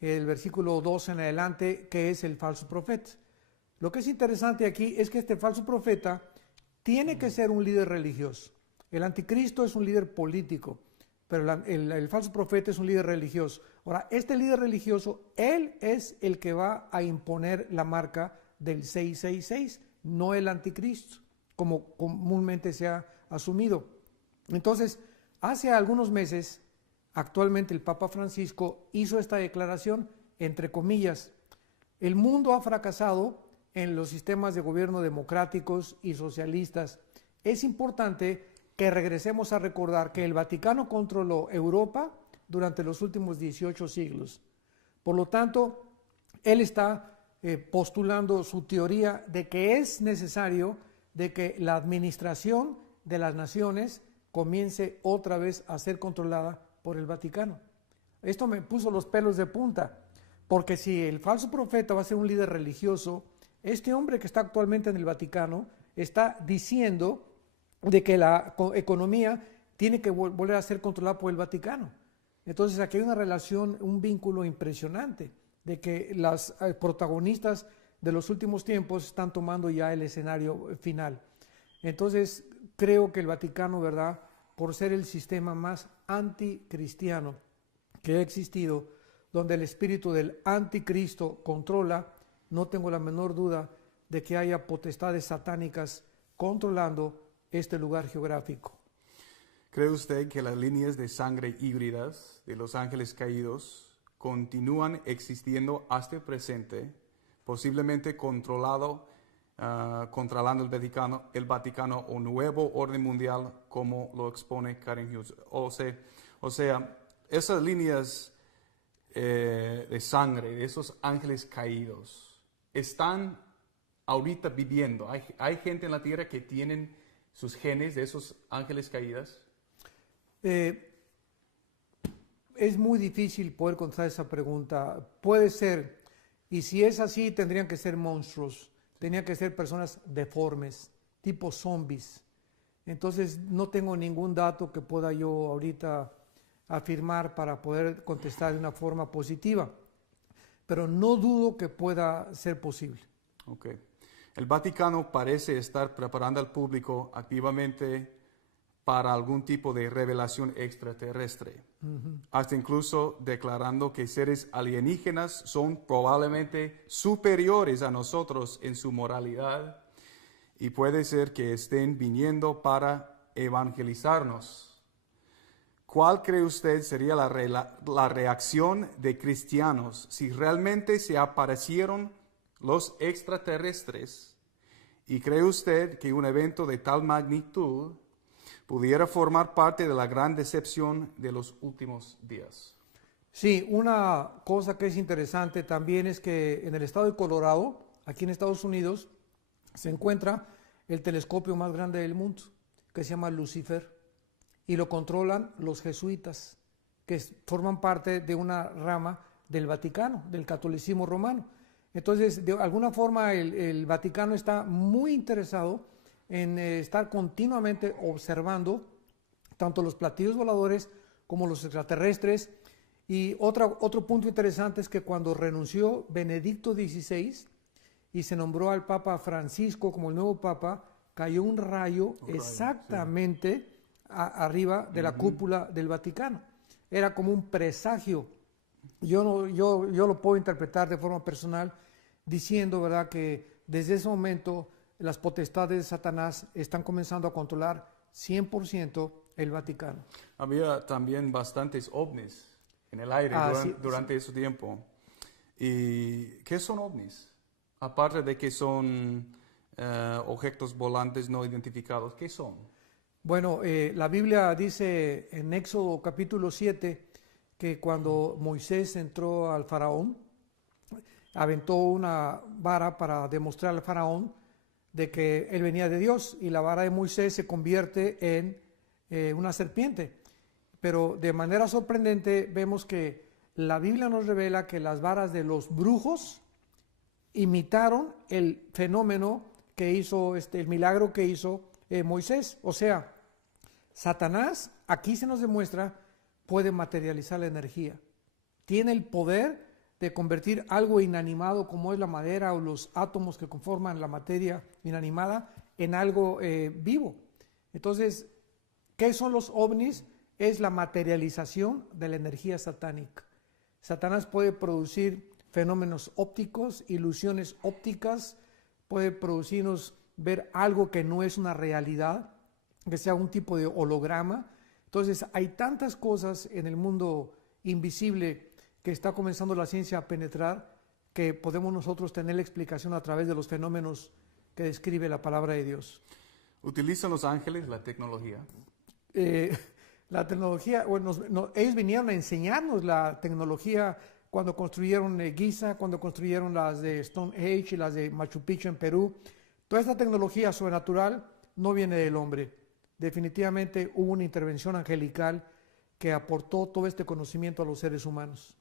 El versículo 2 en adelante, que es el falso profeta. Lo que es interesante aquí es que este falso profeta tiene que ser un líder religioso. El anticristo es un líder político, pero el falso profeta es un líder religioso. Ahora, este líder religioso, él es el que va a imponer la marca del 666, no el anticristo, como comúnmente se ha asumido. Entonces, hace algunos meses, actualmente el Papa Francisco hizo esta declaración, entre comillas: el mundo ha fracasado en los sistemas de gobierno democráticos y socialistas. Es importante que regresemos a recordar que el Vaticano controló Europa durante los últimos 18 siglos. Por lo tanto, él está postulando su teoría de que es necesario de que la administración de las naciones comience otra vez a ser controlada por el Vaticano. Esto me puso los pelos de punta, porque si el falso profeta va a ser un líder religioso, este hombre que está actualmente en el Vaticano está diciendo de que la economía tiene que volver a ser controlada por el Vaticano. Entonces aquí hay una relación, un vínculo impresionante, de que las protagonistas de los últimos tiempos están tomando ya el escenario final. Entonces creo que el Vaticano, ¿verdad?, por ser el sistema más anticristiano que ha existido, donde el espíritu del anticristo controla, no tengo la menor duda de que haya potestades satánicas controlando este lugar geográfico. ¿Cree usted que las líneas de sangre híbridas de los ángeles caídos continúan existiendo hasta el presente, posiblemente controlando el Vaticano o nuevo orden mundial, como lo expone Karen Hughes? O sea, esas líneas de sangre de esos ángeles caídos están ahorita viviendo. Hay gente en la tierra que tienen sus genes de esos ángeles caídos. Es muy difícil poder contestar esa pregunta. Puede ser, y si es así, tendrían que ser monstruos, tenían que ser personas deformes, tipo zombies. Entonces no tengo ningún dato que pueda yo ahorita afirmar para poder contestar de una forma positiva, pero no dudo que pueda ser posible. Okay. El Vaticano parece estar preparando al público activamente para algún tipo de revelación extraterrestre, hasta incluso declarando que seres alienígenas son probablemente superiores a nosotros en su moralidad y puede ser que estén viniendo para evangelizarnos. ¿Cuál cree usted sería la reacción de cristianos si realmente se aparecieron los extraterrestres? ¿Y cree usted que un evento de tal magnitud pudiera formar parte de la gran decepción de los últimos días? Sí, una cosa que es interesante también es que en el estado de Colorado, aquí en Estados Unidos, se encuentra el telescopio más grande del mundo, que se llama Lucifer, y lo controlan los jesuitas, que forman parte de una rama del Vaticano, del catolicismo romano. Entonces, de alguna forma, el Vaticano está muy interesado en estar continuamente observando tanto los platillos voladores como los extraterrestres. Y otro punto interesante es que cuando renunció Benedicto XVI y se nombró al Papa Francisco como el nuevo Papa, cayó un rayo exactamente arriba de la cúpula del Vaticano. Era como un presagio. Yo lo puedo interpretar de forma personal diciendo, ¿verdad?, que desde ese momento las potestades de Satanás están comenzando a controlar 100% el Vaticano. Había también bastantes ovnis en el aire durante ese tiempo. ¿Y qué son ovnis? Aparte de que son objetos volantes no identificados, ¿qué son? Bueno, la Biblia dice en Éxodo capítulo 7 que cuando Moisés entró al faraón, aventó una vara para demostrar al faraón de que él venía de Dios, y la vara de Moisés se convierte en una serpiente. Pero de manera sorprendente vemos que la Biblia nos revela que las varas de los brujos imitaron el fenómeno que hizo, el milagro que hizo Moisés. O sea, Satanás, aquí se nos demuestra, puede materializar la energía. Tiene el poder de convertir algo inanimado como es la madera o los átomos que conforman la materia inanimada en algo vivo. Entonces, ¿qué son los ovnis? Es la materialización de la energía satánica. Satanás puede producir fenómenos ópticos, ilusiones ópticas, puede producirnos ver algo que no es una realidad, que sea un tipo de holograma. Entonces, hay tantas cosas en el mundo invisible que está comenzando la ciencia a penetrar, que podemos nosotros tener la explicación a través de los fenómenos que describe la palabra de Dios. ¿Utilizan los ángeles la tecnología? La tecnología, bueno, ellos vinieron a enseñarnos la tecnología cuando construyeron Giza, cuando construyeron las de Stonehenge y las de Machu Picchu en Perú. Toda esta tecnología sobrenatural no viene del hombre. Definitivamente hubo una intervención angelical que aportó todo este conocimiento a los seres humanos.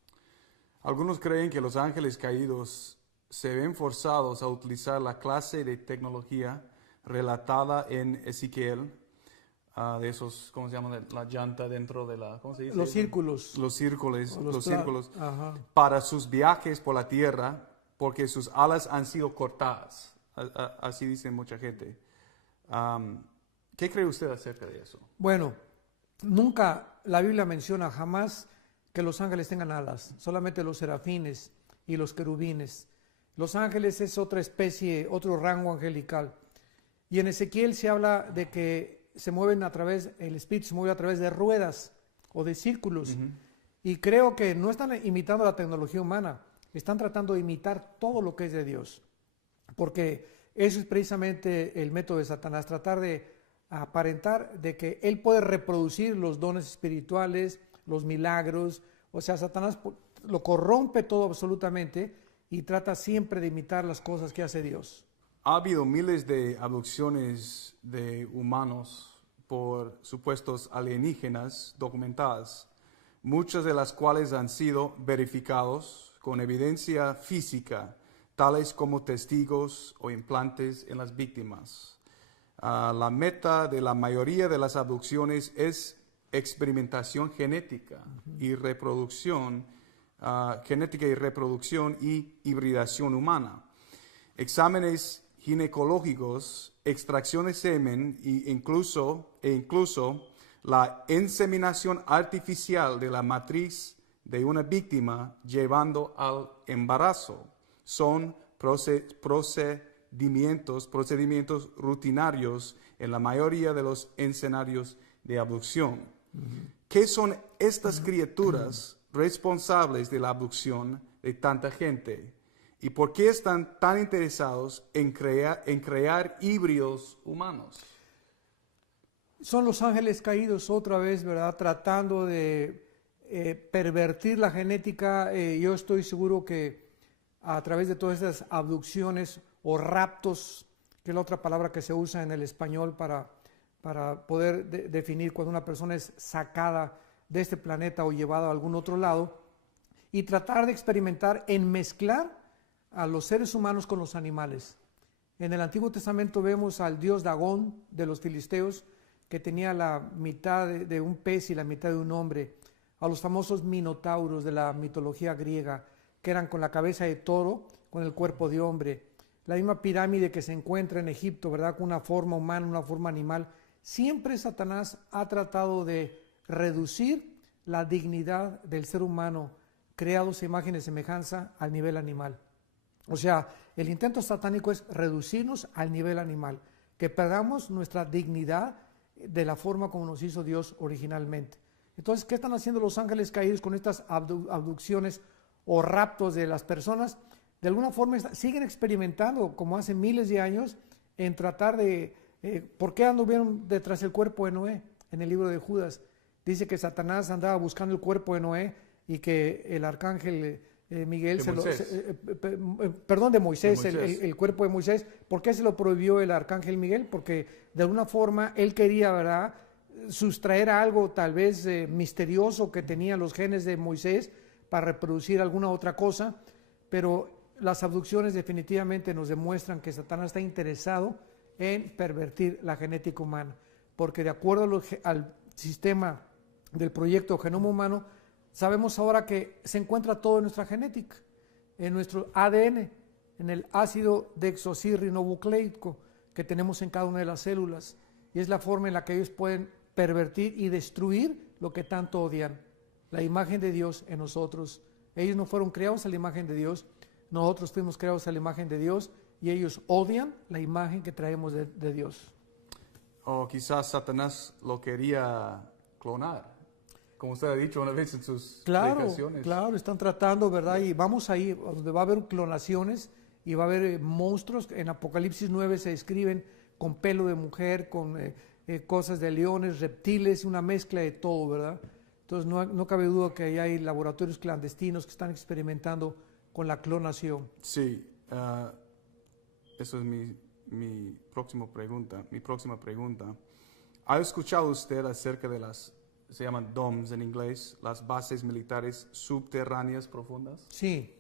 Algunos creen que los ángeles caídos se ven forzados a utilizar la clase de tecnología relatada en Ezequiel, de esos, ¿cómo se llama? La llanta dentro de la, ¿cómo se dice? Los círculos. Los círculos, Ajá. para sus viajes por la tierra, porque sus alas han sido cortadas. Así dicen mucha gente. ¿Qué cree usted acerca de eso? Bueno, nunca la Biblia menciona jamás que los ángeles tengan alas, solamente los serafines y los querubines. Los ángeles es otra especie, otro rango angelical. Y en Ezequiel se habla de que se mueven a través, el espíritu se mueve a través de ruedas o de círculos. Y creo que no están imitando la tecnología humana, están tratando de imitar todo lo que es de Dios. Porque eso es precisamente el método de Satanás, tratar de aparentar de que él puede reproducir los dones espirituales, los milagros. O sea, Satanás lo corrompe todo absolutamente y trata siempre de imitar las cosas que hace Dios. Ha habido miles de abducciones de humanos por supuestos alienígenas documentadas, muchas de las cuales han sido verificados con evidencia física, tales como testigos o implantes en las víctimas. La meta de la mayoría de las abducciones es experimentación genética y reproducción, y hibridación humana. Exámenes ginecológicos, extracción de semen e incluso la inseminación artificial de la matriz de una víctima llevando al embarazo son procedimientos rutinarios en la mayoría de los escenarios de abducción. ¿Qué son estas criaturas responsables de la abducción de tanta gente? ¿Y por qué están tan interesados en crear híbridos humanos? Son los ángeles caídos otra vez, ¿verdad? Tratando de pervertir la genética. Yo estoy seguro que a través de todas estas abducciones o raptos, que es la otra palabra que se usa en el español para poder definir cuando una persona es sacada de este planeta o llevada a algún otro lado, y tratar de experimentar en mezclar a los seres humanos con los animales. En el Antiguo Testamento vemos al dios Dagón de los filisteos, que tenía la mitad de un pez y la mitad de un hombre, a los famosos minotauros de la mitología griega, que eran con la cabeza de toro, con el cuerpo de hombre, la misma pirámide que se encuentra en Egipto, ¿verdad? Con una forma humana, una forma animal. Siempre Satanás ha tratado de reducir la dignidad del ser humano, creado a su imagen y semejanza, al nivel animal. O sea, el intento satánico es reducirnos al nivel animal, que perdamos nuestra dignidad de la forma como nos hizo Dios originalmente. Entonces, ¿qué están haciendo los ángeles caídos con estas abducciones o raptos de las personas? De alguna forma siguen experimentando, como hace miles de años, en tratar de... ¿por qué anduvieron detrás del cuerpo de Noé? En el libro de Judas dice que Satanás andaba buscando el cuerpo de Noé y que el arcángel Miguel, de Moisés, el cuerpo de Moisés. ¿Por qué se lo prohibió el arcángel Miguel? Porque de alguna forma él quería, ¿verdad?, sustraer algo tal vez misterioso que tenían los genes de Moisés para reproducir alguna otra cosa, pero las abducciones definitivamente nos demuestran que Satanás está interesado en pervertir la genética humana, porque de acuerdo al sistema del proyecto Genoma Humano, sabemos ahora que se encuentra todo en nuestra genética, en nuestro ADN, en el ácido desoxirribonucleico que tenemos en cada una de las células, y es la forma en la que ellos pueden pervertir y destruir lo que tanto odian, la imagen de Dios en nosotros. Ellos no fueron creados a la imagen de Dios, nosotros fuimos creados a la imagen de Dios, y ellos odian la imagen que traemos de Dios. O quizás Satanás lo quería clonar, como usted ha dicho una vez en sus predicaciones. Claro, están tratando, ¿verdad? Y vamos ahí, donde va a haber clonaciones y va a haber monstruos. En Apocalipsis 9 se describen con pelo de mujer, con cosas de leones, reptiles, una mezcla de todo, ¿verdad? Entonces no cabe duda que ahí hay laboratorios clandestinos que están experimentando con la clonación. Sí, eso es mi próxima pregunta. ¿Ha escuchado usted acerca de se llaman DOMS en inglés, las bases militares subterráneas profundas? Sí.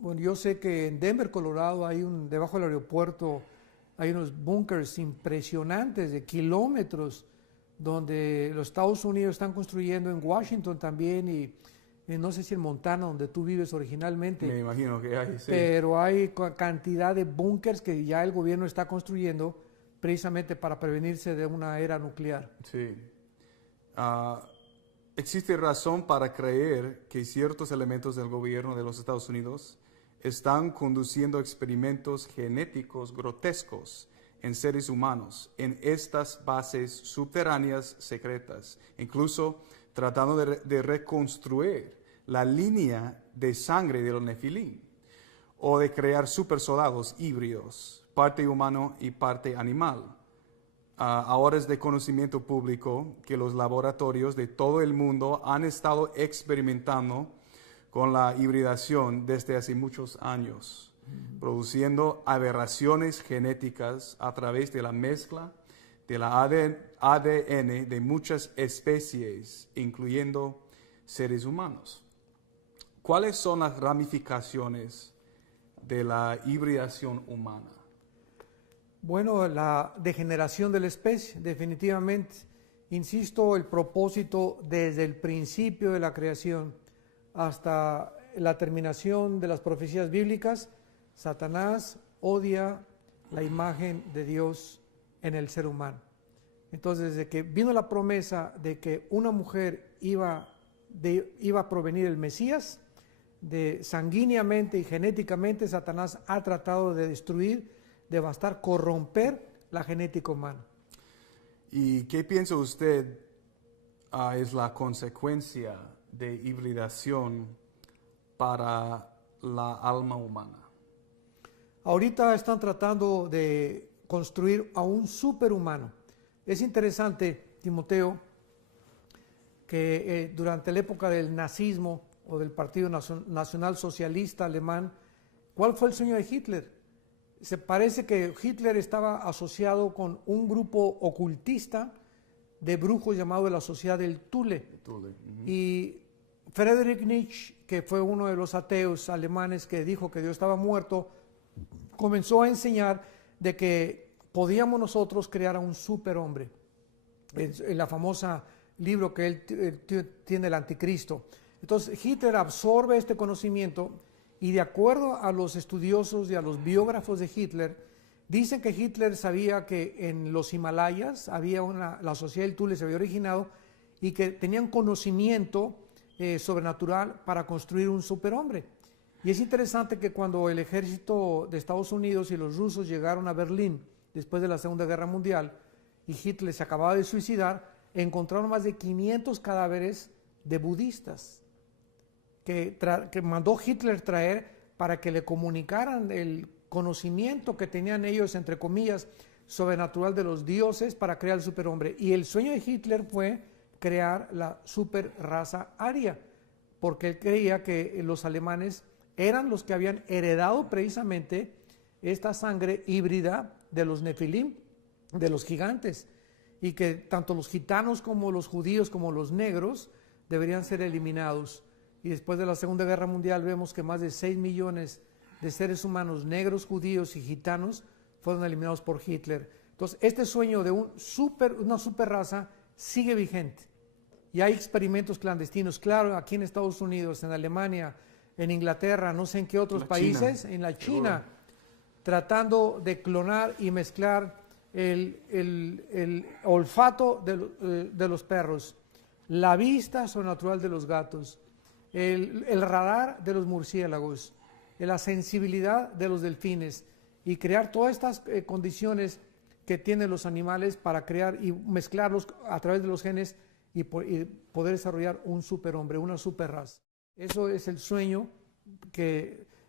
Bueno, yo sé que en Denver, Colorado, debajo del aeropuerto, hay unos búnkers impresionantes de kilómetros donde los Estados Unidos están construyendo, en Washington también, y no sé si en Montana, donde tú vives originalmente. Me imagino que hay, sí. Pero hay cantidad de búnkers que ya el gobierno está construyendo precisamente para prevenirse de una era nuclear. Sí. ¿Existe razón para creer que ciertos elementos del gobierno de los Estados Unidos están conduciendo experimentos genéticos grotescos en seres humanos en estas bases subterráneas secretas, incluso tratando de reconstruir la línea de sangre de los Nefilim, o de crear supersoldados híbridos, parte humano y parte animal? Ahora es de conocimiento público que los laboratorios de todo el mundo han estado experimentando con la hibridación desde hace muchos años, produciendo aberraciones genéticas a través de la mezcla de la ADN de muchas especies, incluyendo seres humanos. ¿Cuáles son las ramificaciones de la hibridación humana? Bueno, la degeneración de la especie, definitivamente. Insisto, el propósito desde el principio de la creación hasta la terminación de las profecías bíblicas, Satanás odia la imagen de Dios en el ser humano. Entonces, desde que vino la promesa de que una mujer iba a provenir el Mesías, sanguíneamente y genéticamente, Satanás ha tratado de destruir, devastar, corromper la genética humana. ¿Y qué piensa usted es la consecuencia de hibridación para la alma humana? Ahorita están tratando de construir a un superhumano. Es interesante, Timoteo, que durante la época del nazismo o del Partido Nacional Socialista Alemán, ¿cuál fue el sueño de Hitler? Se parece que Hitler estaba asociado con un grupo ocultista de brujos llamado la Sociedad del Thule. Y Friedrich Nietzsche, que fue uno de los ateos alemanes que dijo que Dios estaba muerto, comenzó a enseñar de que podíamos nosotros crear a un superhombre. En la famosa libro que él tiene, el Anticristo. Entonces Hitler absorbe este conocimiento y de acuerdo a los estudiosos y a los biógrafos de Hitler, dicen que Hitler sabía que en los Himalayas había la sociedad del Thule se había originado y que tenían conocimiento sobrenatural para construir un superhombre. Y es interesante que cuando el ejército de Estados Unidos y los rusos llegaron a Berlín después de la Segunda Guerra Mundial y Hitler se acababa de suicidar, encontraron más de 500 cadáveres de budistas que mandó Hitler traer para que le comunicaran el conocimiento que tenían ellos, entre comillas, sobrenatural de los dioses para crear el superhombre. Y el sueño de Hitler fue crear la super raza aria, porque él creía que los alemanes eran los que habían heredado precisamente esta sangre híbrida de los nefilim, de los gigantes, y que tanto los gitanos como los judíos como los negros deberían ser eliminados. Y después de la Segunda Guerra Mundial vemos que más de 6 millones de seres humanos negros, judíos y gitanos fueron eliminados por Hitler. Entonces, este sueño de una super raza sigue vigente. Y hay experimentos clandestinos, claro, aquí en Estados Unidos, en Alemania, en Inglaterra, no sé en qué otros países, en la China, tratando de clonar y mezclar el olfato de los perros, la vista sobrenatural de los gatos, el radar de los murciélagos, la sensibilidad de los delfines y crear todas estas condiciones que tienen los animales para crear y mezclarlos a través de los genes y poder desarrollar un superhombre, una superraza. Eso es el sueño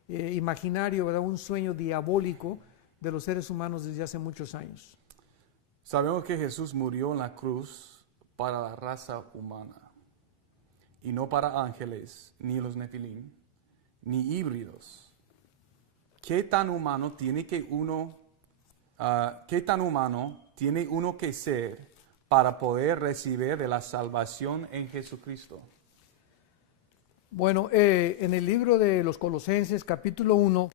imaginario, ¿verdad? Un sueño diabólico de los seres humanos desde hace muchos años. Sabemos que Jesús murió en la cruz para la raza humana y no para ángeles, ni los nefilim, ni híbridos. ¿Qué tan humano tiene uno que ser para poder recibir de la salvación en Jesucristo? Bueno, en el libro de los Colosenses, capítulo 1,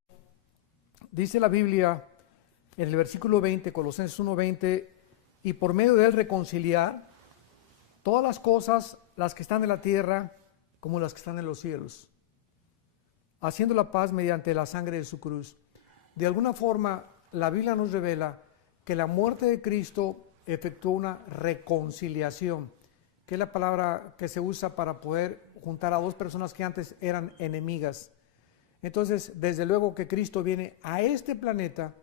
dice la Biblia, en el versículo 20, Colosenses 1:20, y por medio de él reconciliar todas las cosas, las que están en la tierra como las que están en los cielos, haciendo la paz mediante la sangre de su cruz. De alguna forma, la Biblia nos revela que la muerte de Cristo efectuó una reconciliación, que es la palabra que se usa para poder juntar a dos personas que antes eran enemigas. Entonces, desde luego que Cristo viene a este planeta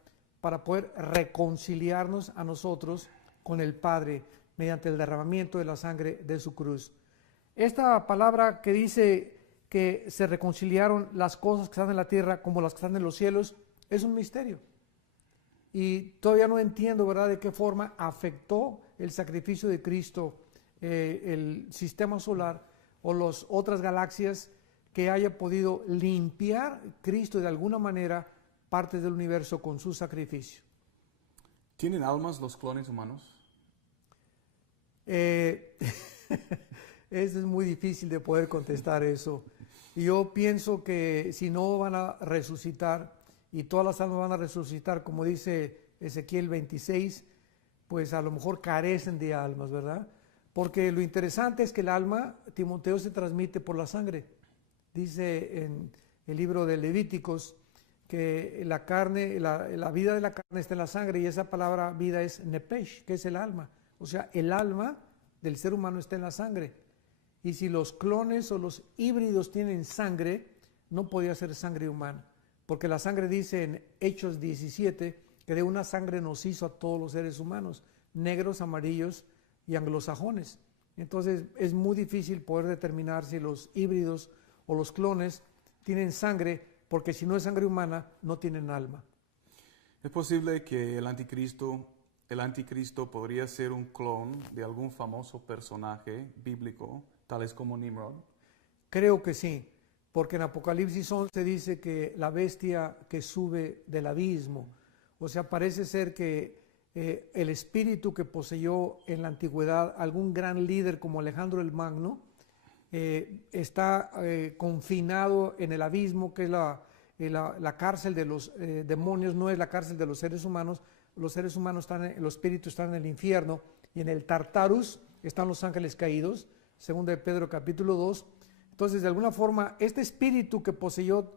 para poder reconciliarnos a nosotros con el Padre mediante el derramamiento de la sangre de su cruz. Esta palabra que dice que se reconciliaron las cosas que están en la tierra como las que están en los cielos es un misterio. Y todavía no entiendo, ¿verdad?, de qué forma afectó el sacrificio de Cristo el sistema solar o las otras galaxias, que haya podido limpiar Cristo de alguna manera partes del universo con su sacrificio. ¿Tienen almas los clones humanos? Es muy difícil de poder contestar eso. Yo pienso que si no van a resucitar y todas las almas van a resucitar, como dice Ezequiel 26, pues a lo mejor carecen de almas, ¿verdad? Porque lo interesante es que el alma, Timoteo, se transmite por la sangre. Dice en el libro de Levíticos que la carne, la vida de la carne está en la sangre, y esa palabra vida es nepesh, que es el alma. O sea, el alma del ser humano está en la sangre. Y si los clones o los híbridos tienen sangre, no podía ser sangre humana. Porque la sangre dice en Hechos 17 que de una sangre nos hizo a todos los seres humanos, negros, amarillos y anglosajones. Entonces es muy difícil poder determinar si los híbridos o los clones tienen sangre, porque si no es sangre humana, no tienen alma. ¿Es posible que el anticristo podría ser un clon de algún famoso personaje bíblico, tales como Nimrod? Creo que sí, porque en Apocalipsis 11 dice que la bestia que sube del abismo, o sea, parece ser que el espíritu que poseyó en la antigüedad algún gran líder como Alejandro el Magno, está confinado en el abismo, que es la cárcel de los demonios no es la cárcel de los seres humanos los espíritus están en el infierno, y en el Tartarus están los ángeles caídos, según de Pedro capítulo 2. Entonces, de alguna forma, este espíritu que poseyó,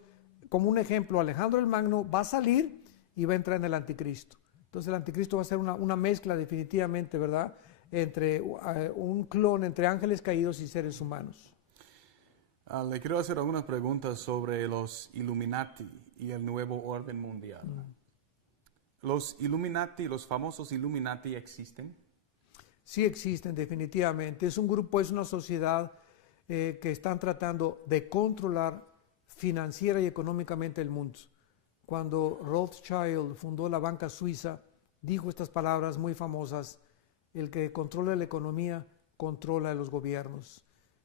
como un ejemplo, Alejandro el Magno, va a salir y va a entrar en el anticristo. Entonces el anticristo va a ser una mezcla definitivamente, ¿verdad?, entre un clon entre ángeles caídos y seres humanos. Le quiero hacer algunas preguntas sobre los Illuminati y el nuevo orden mundial. ¿Los Illuminati, los famosos Illuminati, existen? Sí existen, definitivamente. Es un grupo, es una sociedad que están tratando de controlar financiera y económicamente el mundo. Cuando Rothschild fundó la banca suiza, dijo estas palabras muy famosas: el que controla la economía, controla los gobiernos.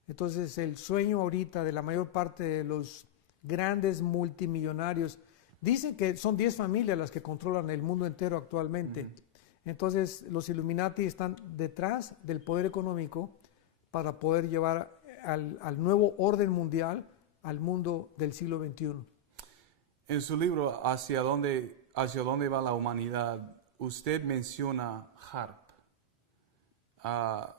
Entonces, el sueño ahorita de la mayor parte de los grandes multimillonarios, dicen que son 10 familias las que controlan el mundo entero actualmente. Entonces, los Illuminati están detrás del poder económico para poder llevar al nuevo orden mundial al mundo del siglo XXI. En su libro, ¿Hacia dónde va la humanidad?, usted menciona HARP,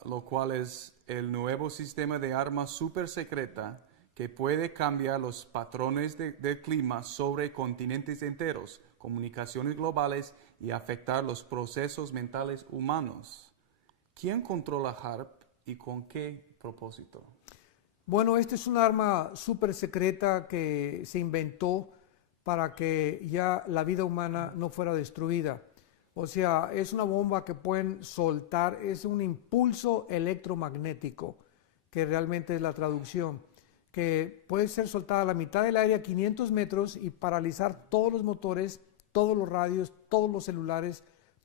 lo cual es el nuevo sistema de armas super secreta que puede cambiar los patrones del clima sobre continentes enteros, comunicaciones globales y afectar los procesos mentales humanos. ¿Quién controla HARP y con qué propósito? Bueno, este es un arma súper secreta que se inventó para que ya la vida humana no fuera destruida. O sea, es una bomba que pueden soltar, es un impulso electromagnético, que realmente es la traducción, que puede ser soltada a la mitad del aire a 500 metros y paralizar todos los motores, todos los radios, todos los celulares,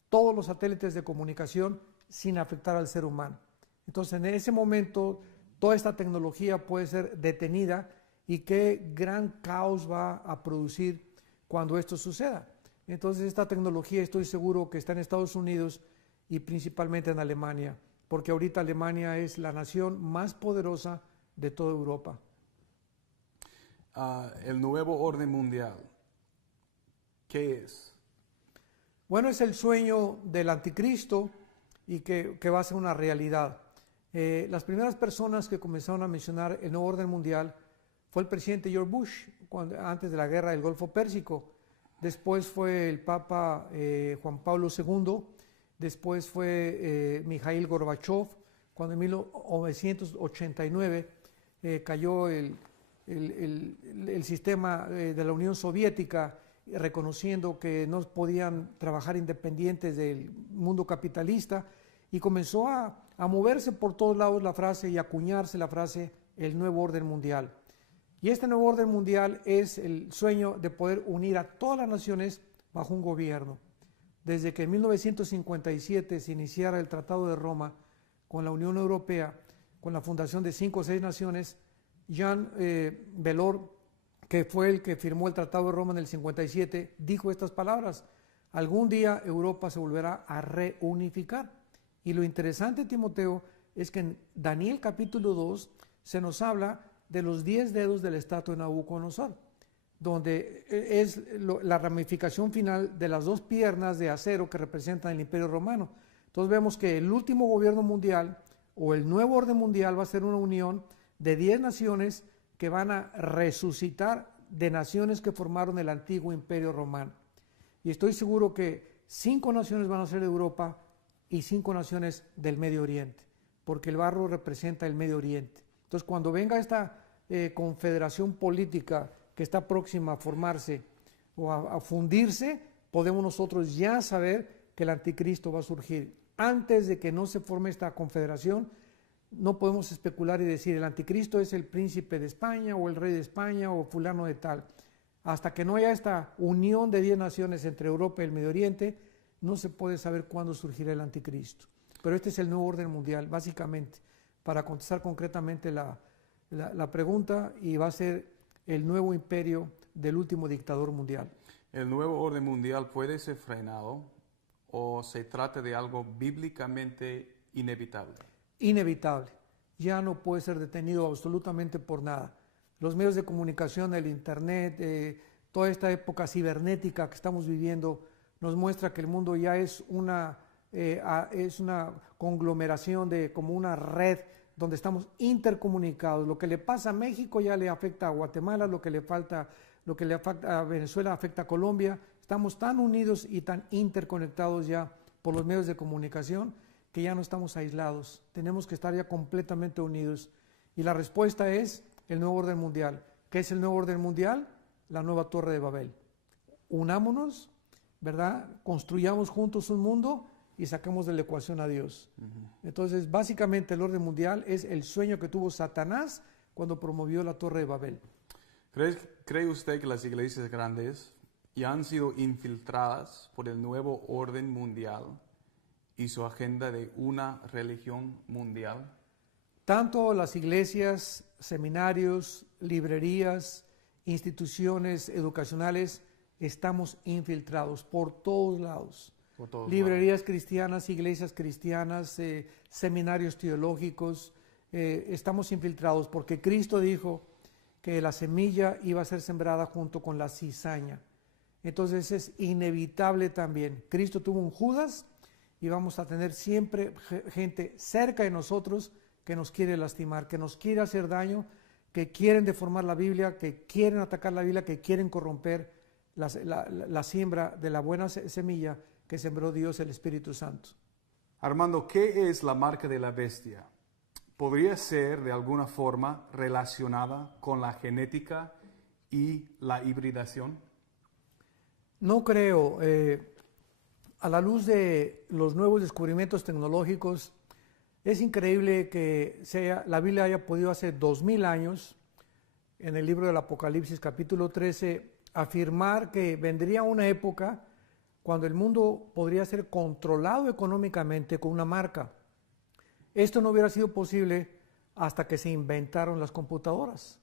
todos los satélites de comunicación sin afectar al ser humano. Entonces, en ese momento, toda esta tecnología puede ser detenida, y qué gran caos va a producir cuando esto suceda. Entonces, esta tecnología estoy seguro que está en Estados Unidos y principalmente en Alemania, porque ahorita Alemania es la nación más poderosa de toda Europa. El nuevo orden mundial, ¿qué es? Bueno, es el sueño del anticristo y que va a ser una realidad. Las primeras personas que comenzaron a mencionar el nuevo orden mundial fue el presidente George Bush, antes de la guerra del Golfo Pérsico. Después fue el Papa Juan Pablo II. Después fue Mikhail Gorbachev, cuando en 1989 cayó el sistema de la Unión Soviética, reconociendo que no podían trabajar independientes del mundo capitalista, y comenzó a moverse por todos lados la frase y acuñarse la frase el nuevo orden mundial. Y este nuevo orden mundial es el sueño de poder unir a todas las naciones bajo un gobierno. Desde que en 1957 se iniciara el Tratado de Roma con la Unión Europea, con la fundación de 5 o 6 naciones, Jean Delors, que fue el que firmó el Tratado de Roma en el 57, dijo estas palabras: algún día Europa se volverá a reunificar. Y lo interesante, Timoteo, es que en Daniel capítulo 2 se nos habla de los 10 dedos de la estatua de Nabucodonosor, donde es la ramificación final de las 2 piernas de acero que representan el Imperio Romano. Entonces vemos que el último gobierno mundial, o el nuevo orden mundial, va a ser una unión de 10 naciones que van a resucitar de naciones que formaron el antiguo Imperio Romano. Y estoy seguro que 5 naciones van a ser de Europa y 5 naciones del Medio Oriente, porque el barro representa el Medio Oriente. Entonces, cuando venga esta confederación política que está próxima a formarse o a fundirse, podemos nosotros ya saber que el anticristo va a surgir. Antes de que no se forme esta confederación, no podemos especular y decir el anticristo es el príncipe de España o el rey de España o fulano de tal. Hasta que no haya esta unión de 10 naciones entre Europa y el Medio Oriente, no se puede saber cuándo surgirá el anticristo. Pero este es el nuevo orden mundial, básicamente, para contestar concretamente la pregunta, y va a ser el nuevo imperio del último dictador mundial. ¿El nuevo orden mundial puede ser frenado o se trata de algo bíblicamente inevitable? Inevitable. Ya no puede ser detenido absolutamente por nada. Los medios de comunicación, el internet, toda esta época cibernética que estamos viviendo nos muestra que el mundo ya es una conglomeración de como una red donde estamos intercomunicados. Lo que le pasa a México ya le afecta a Guatemala, lo que le afecta a Venezuela afecta a Colombia. Estamos tan unidos y tan interconectados ya por los medios de comunicación que ya no estamos aislados. Tenemos que estar ya completamente unidos. Y la respuesta es el nuevo orden mundial. ¿Qué es el nuevo orden mundial? La nueva Torre de Babel. Unámonos, ¿verdad? Construyamos juntos un mundo y saquemos de la ecuación a Dios. Entonces, básicamente el orden mundial es el sueño que tuvo Satanás cuando promovió la Torre de Babel. ¿Cree usted que las iglesias grandes ya han sido infiltradas por el nuevo orden mundial y su agenda de una religión mundial? Tanto las iglesias, seminarios, librerías, instituciones educacionales, estamos infiltrados por todos lados. Librerías cristianas, iglesias cristianas, seminarios teológicos, estamos infiltrados porque Cristo dijo que la semilla iba a ser sembrada junto con la cizaña. Entonces es inevitable también. Cristo tuvo un Judas y vamos a tener siempre gente cerca de nosotros que nos quiere lastimar, que nos quiere hacer daño, que quieren deformar la Biblia, que quieren atacar la Biblia, que quieren corromper la siembra de la buena semilla que sembró Dios, el Espíritu Santo. Armando, ¿qué es la marca de la bestia? ¿Podría ser de alguna forma relacionada con la genética y la hibridación? No creo. A la luz de los nuevos descubrimientos tecnológicos, es increíble que la Biblia haya podido hace 2000 años, en el libro del Apocalipsis capítulo 13, afirmar que vendría una época cuando el mundo podría ser controlado económicamente con una marca. Esto no hubiera sido posible hasta que se inventaron las computadoras.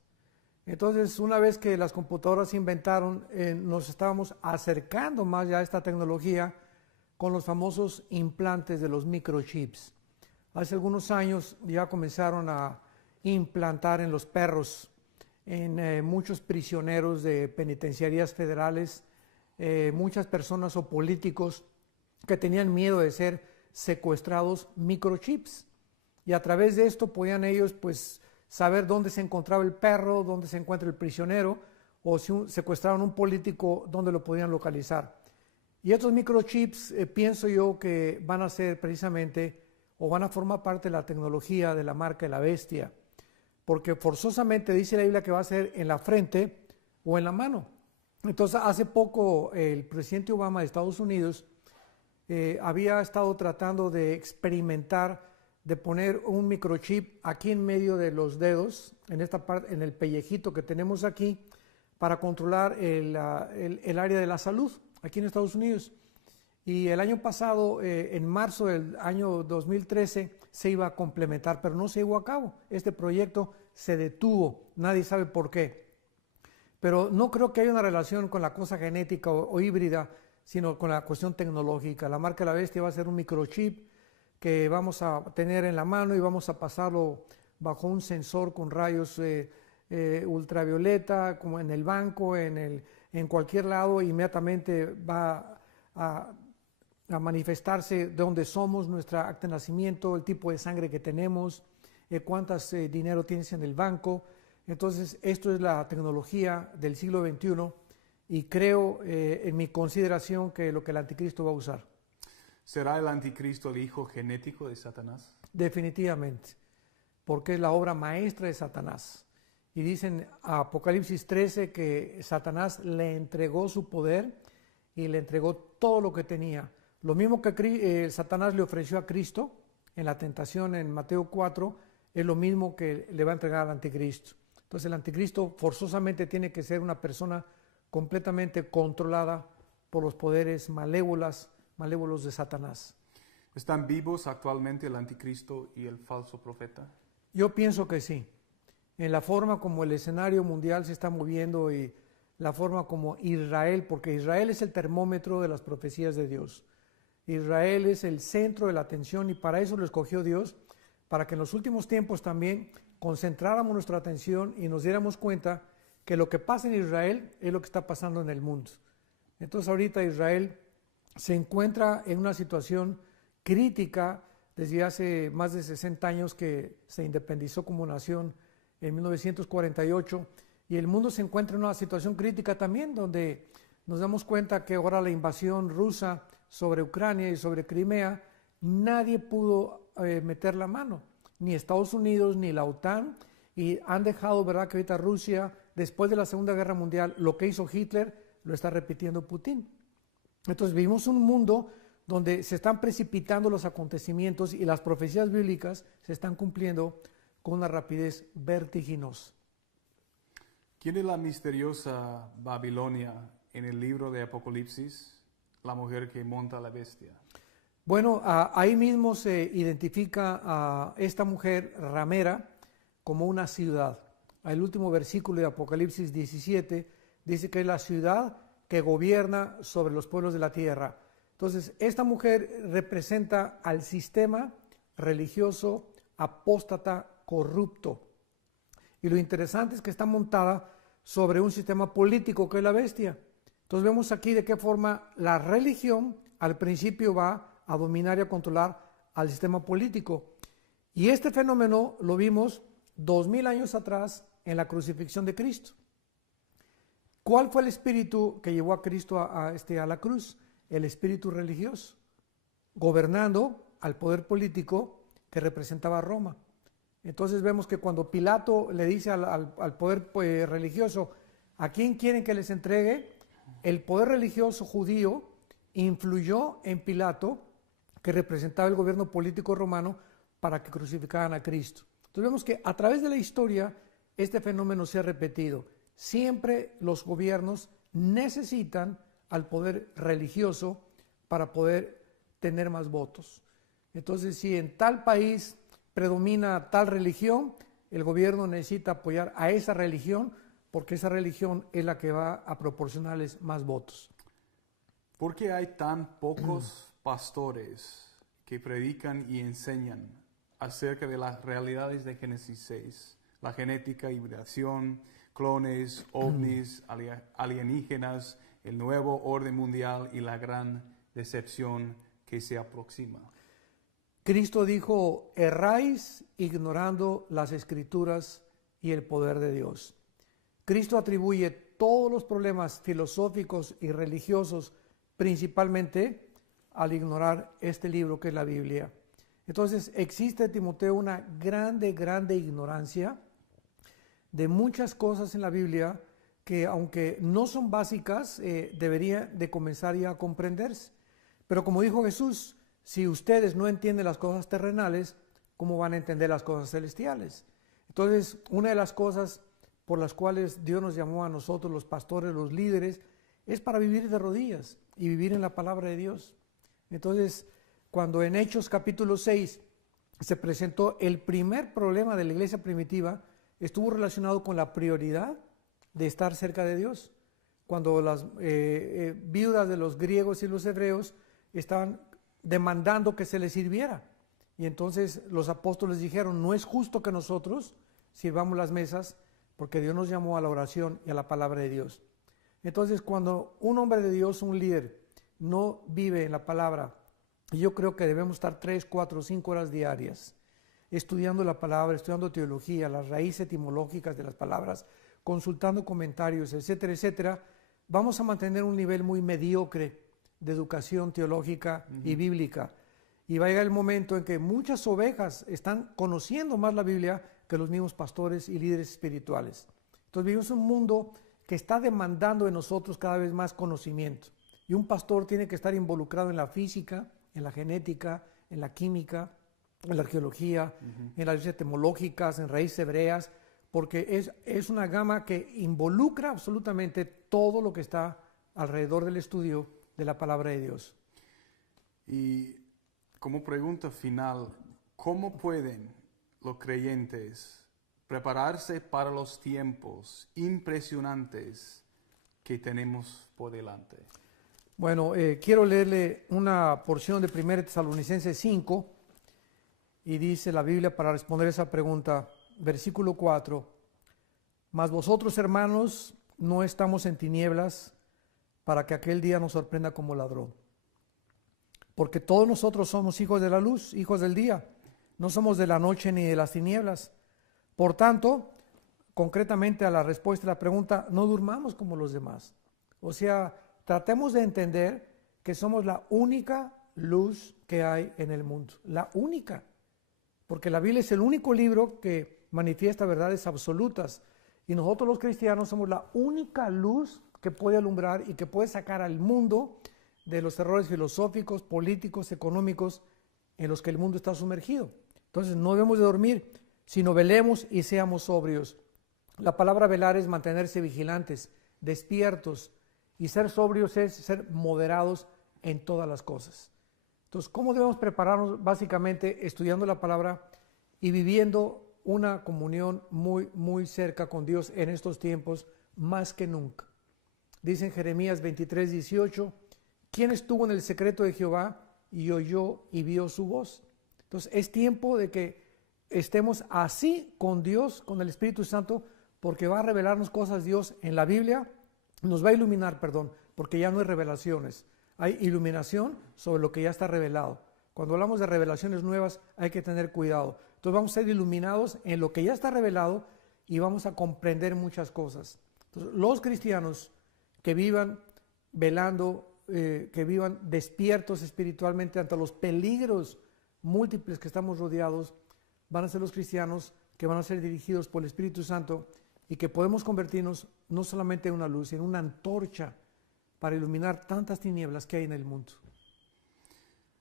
Entonces, una vez que las computadoras se inventaron, nos estábamos acercando más ya a esta tecnología con los famosos implantes de los microchips. Hace algunos años ya comenzaron a implantar en los perros, en muchos prisioneros de penitenciarías federales, muchas personas o políticos que tenían miedo de ser secuestrados microchips. Y a través de esto podían ellos pues saber dónde se encontraba el perro, dónde se encuentra el prisionero, o si secuestraron un político, dónde lo podían localizar. Y estos microchips pienso yo que van a ser precisamente o van a formar parte de la tecnología de la marca de la bestia, porque forzosamente dice la Biblia que va a ser en la frente o en la mano. Entonces, hace poco el presidente Obama de Estados Unidos había estado tratando de experimentar, de poner un microchip aquí en medio de los dedos, en esta parte, en el pellejito que tenemos aquí, para controlar el área de la salud aquí en Estados Unidos. Y el año pasado, en marzo del año 2013, se iba a complementar, pero no se llevó a cabo. Este proyecto se detuvo, nadie sabe por qué. Pero no creo que haya una relación con la cosa genética o híbrida, sino con la cuestión tecnológica. La marca de la bestia va a ser un microchip que vamos a tener en la mano y vamos a pasarlo bajo un sensor con rayos ultravioleta, como en el banco, en cualquier lado, inmediatamente va a manifestarse de dónde somos, nuestra acta de nacimiento, el tipo de sangre que tenemos, cuántas dinero tienes en el banco. Entonces, esto es la tecnología del siglo XXI y creo en mi consideración que lo que el anticristo va a usar. ¿Será el anticristo el hijo genético de Satanás? Definitivamente, porque es la obra maestra de Satanás. Y dicen a Apocalipsis 13 que Satanás le entregó su poder y le entregó todo lo que tenía. Lo mismo que Satanás le ofreció a Cristo en la tentación en Mateo 4, es lo mismo que le va a entregar al anticristo. Entonces el anticristo forzosamente tiene que ser una persona completamente controlada por los poderes malévolos de Satanás. ¿Están vivos actualmente el anticristo y el falso profeta? Yo pienso que sí. En la forma como el escenario mundial se está moviendo y la forma como Israel, porque Israel es el termómetro de las profecías de Dios. Israel es el centro de la atención y para eso lo escogió Dios, para que en los últimos tiempos también concentráramos nuestra atención y nos diéramos cuenta que lo que pasa en Israel es lo que está pasando en el mundo. Entonces ahorita Israel se encuentra en una situación crítica desde hace más de 60 años que se independizó como nación en 1948, y el mundo se encuentra en una situación crítica también, donde nos damos cuenta que ahora la invasión rusa sobre Ucrania y sobre Crimea, nadie pudo meter la mano, ni Estados Unidos ni la OTAN, y han dejado, ¿verdad?, que ahorita Rusia, después de la Segunda Guerra Mundial, lo que hizo Hitler, lo está repitiendo Putin. Entonces vivimos un mundo donde se están precipitando los acontecimientos y las profecías bíblicas se están cumpliendo con una rapidez vertiginosa. ¿Quién es la misteriosa Babilonia en el libro de Apocalipsis? La mujer que monta la bestia. Bueno, ahí mismo se identifica a esta mujer ramera como una ciudad. El último versículo de Apocalipsis 17 dice que es la ciudad que gobierna sobre los pueblos de la tierra. Entonces, esta mujer representa al sistema religioso apóstata corrupto. Y lo interesante es que está montada sobre un sistema político que es la bestia. Entonces vemos aquí de qué forma la religión al principio va a dominar y a controlar al sistema político. Y este fenómeno lo vimos 2000 años atrás en la crucifixión de Cristo. ¿Cuál fue el espíritu que llevó a Cristo a la cruz? El espíritu religioso, gobernando al poder político que representaba a Roma. Entonces vemos que cuando Pilato le dice al poder religioso, ¿a quién quieren que les entregue? El poder religioso judío influyó en Pilato, que representaba el gobierno político romano, para que crucificaran a Cristo. Entonces vemos que a través de la historia este fenómeno se ha repetido. Siempre los gobiernos necesitan al poder religioso para poder tener más votos. Entonces, si en tal país predomina tal religión, el gobierno necesita apoyar a esa religión porque esa religión es la que va a proporcionarles más votos. ¿Por qué hay tan pocos pastores que predican y enseñan acerca de las realidades de Génesis 6? La genética, hibridación, clones, ovnis, alienígenas, el nuevo orden mundial y la gran decepción que se aproxima. Cristo dijo, erráis ignorando las Escrituras y el poder de Dios. Cristo atribuye todos los problemas filosóficos y religiosos principalmente al ignorar este libro que es la Biblia. Entonces existe, Timoteo, una grande ignorancia de muchas cosas en la Biblia que, aunque no son básicas, deberían de comenzar ya a comprenderse. Pero como dijo Jesús, si ustedes no entienden las cosas terrenales, ¿cómo van a entender las cosas celestiales? Entonces, una de las cosas por las cuales Dios nos llamó a nosotros, los pastores, los líderes, es para vivir de rodillas y vivir en la palabra de Dios. Entonces, cuando en Hechos capítulo 6 se presentó el primer problema de la iglesia primitiva, estuvo relacionado con la prioridad de estar cerca de Dios. Cuando las viudas de los griegos y los hebreos estaban demandando que se les sirviera. Y entonces los apóstoles dijeron, no es justo que nosotros sirvamos las mesas porque Dios nos llamó a la oración y a la palabra de Dios. Entonces cuando un hombre de Dios, un líder, no vive en la palabra, yo creo que debemos estar 3, 4, 5 horas diarias estudiando la palabra, estudiando teología, las raíces etimológicas de las palabras, consultando comentarios, etcétera, etcétera, vamos a mantener un nivel muy mediocre de educación teológica y bíblica. Y va a llegar el momento en que muchas ovejas están conociendo más la Biblia que los mismos pastores y líderes espirituales. Entonces vivimos un mundo que está demandando de nosotros cada vez más conocimiento. Y un pastor tiene que estar involucrado en la física, en la genética, en la química, en la arqueología, en las raíces etimológicas, en raíces hebreas, porque es una gama que involucra absolutamente todo lo que está alrededor del estudio de la palabra de Dios. Y como pregunta final, ¿cómo pueden los creyentes prepararse para los tiempos impresionantes que tenemos por delante? Bueno, quiero leerle una porción de 1 Tesalonicenses 5 y dice la Biblia para responder esa pregunta, versículo 4, Mas vosotros, hermanos, no estamos en tinieblas para que aquel día nos sorprenda como ladrón. Porque todos nosotros somos hijos de la luz, hijos del día. No somos de la noche ni de las tinieblas. Por tanto, concretamente a la respuesta a la pregunta, no durmamos como los demás. O sea, tratemos de entender que somos la única luz que hay en el mundo. La única. Porque la Biblia es el único libro que manifiesta verdades absolutas. Y nosotros los cristianos somos la única luz que puede alumbrar y que puede sacar al mundo de los errores filosóficos, políticos, económicos en los que el mundo está sumergido. Entonces no debemos de dormir, sino velemos y seamos sobrios. La palabra velar es mantenerse vigilantes, despiertos, y ser sobrios es ser moderados en todas las cosas. Entonces, ¿cómo debemos prepararnos? Básicamente estudiando la palabra y viviendo una comunión muy, muy cerca con Dios en estos tiempos, más que nunca. Dice en Jeremías 23:18, ¿quién estuvo en el secreto de Jehová y oyó y vio su voz? Entonces, es tiempo de que estemos así con Dios, con el Espíritu Santo, porque va a revelarnos cosas Dios en la Biblia, nos va a iluminar, porque ya no hay revelaciones, hay iluminación sobre lo que ya está revelado. Cuando hablamos de revelaciones nuevas hay que tener cuidado. Entonces vamos a ser iluminados en lo que ya está revelado y vamos a comprender muchas cosas. Entonces, los cristianos que vivan velando, que vivan despiertos espiritualmente ante los peligros múltiples que estamos rodeados, van a ser los cristianos que van a ser dirigidos por el Espíritu Santo y que podemos convertirnos no solamente en una luz, sino en una antorcha para iluminar tantas tinieblas que hay en el mundo.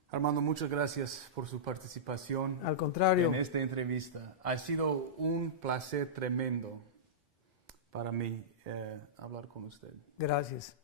Armando, muchas gracias por su participación. Al contrario. En esta entrevista. Ha sido un placer tremendo para mí hablar con usted. Gracias.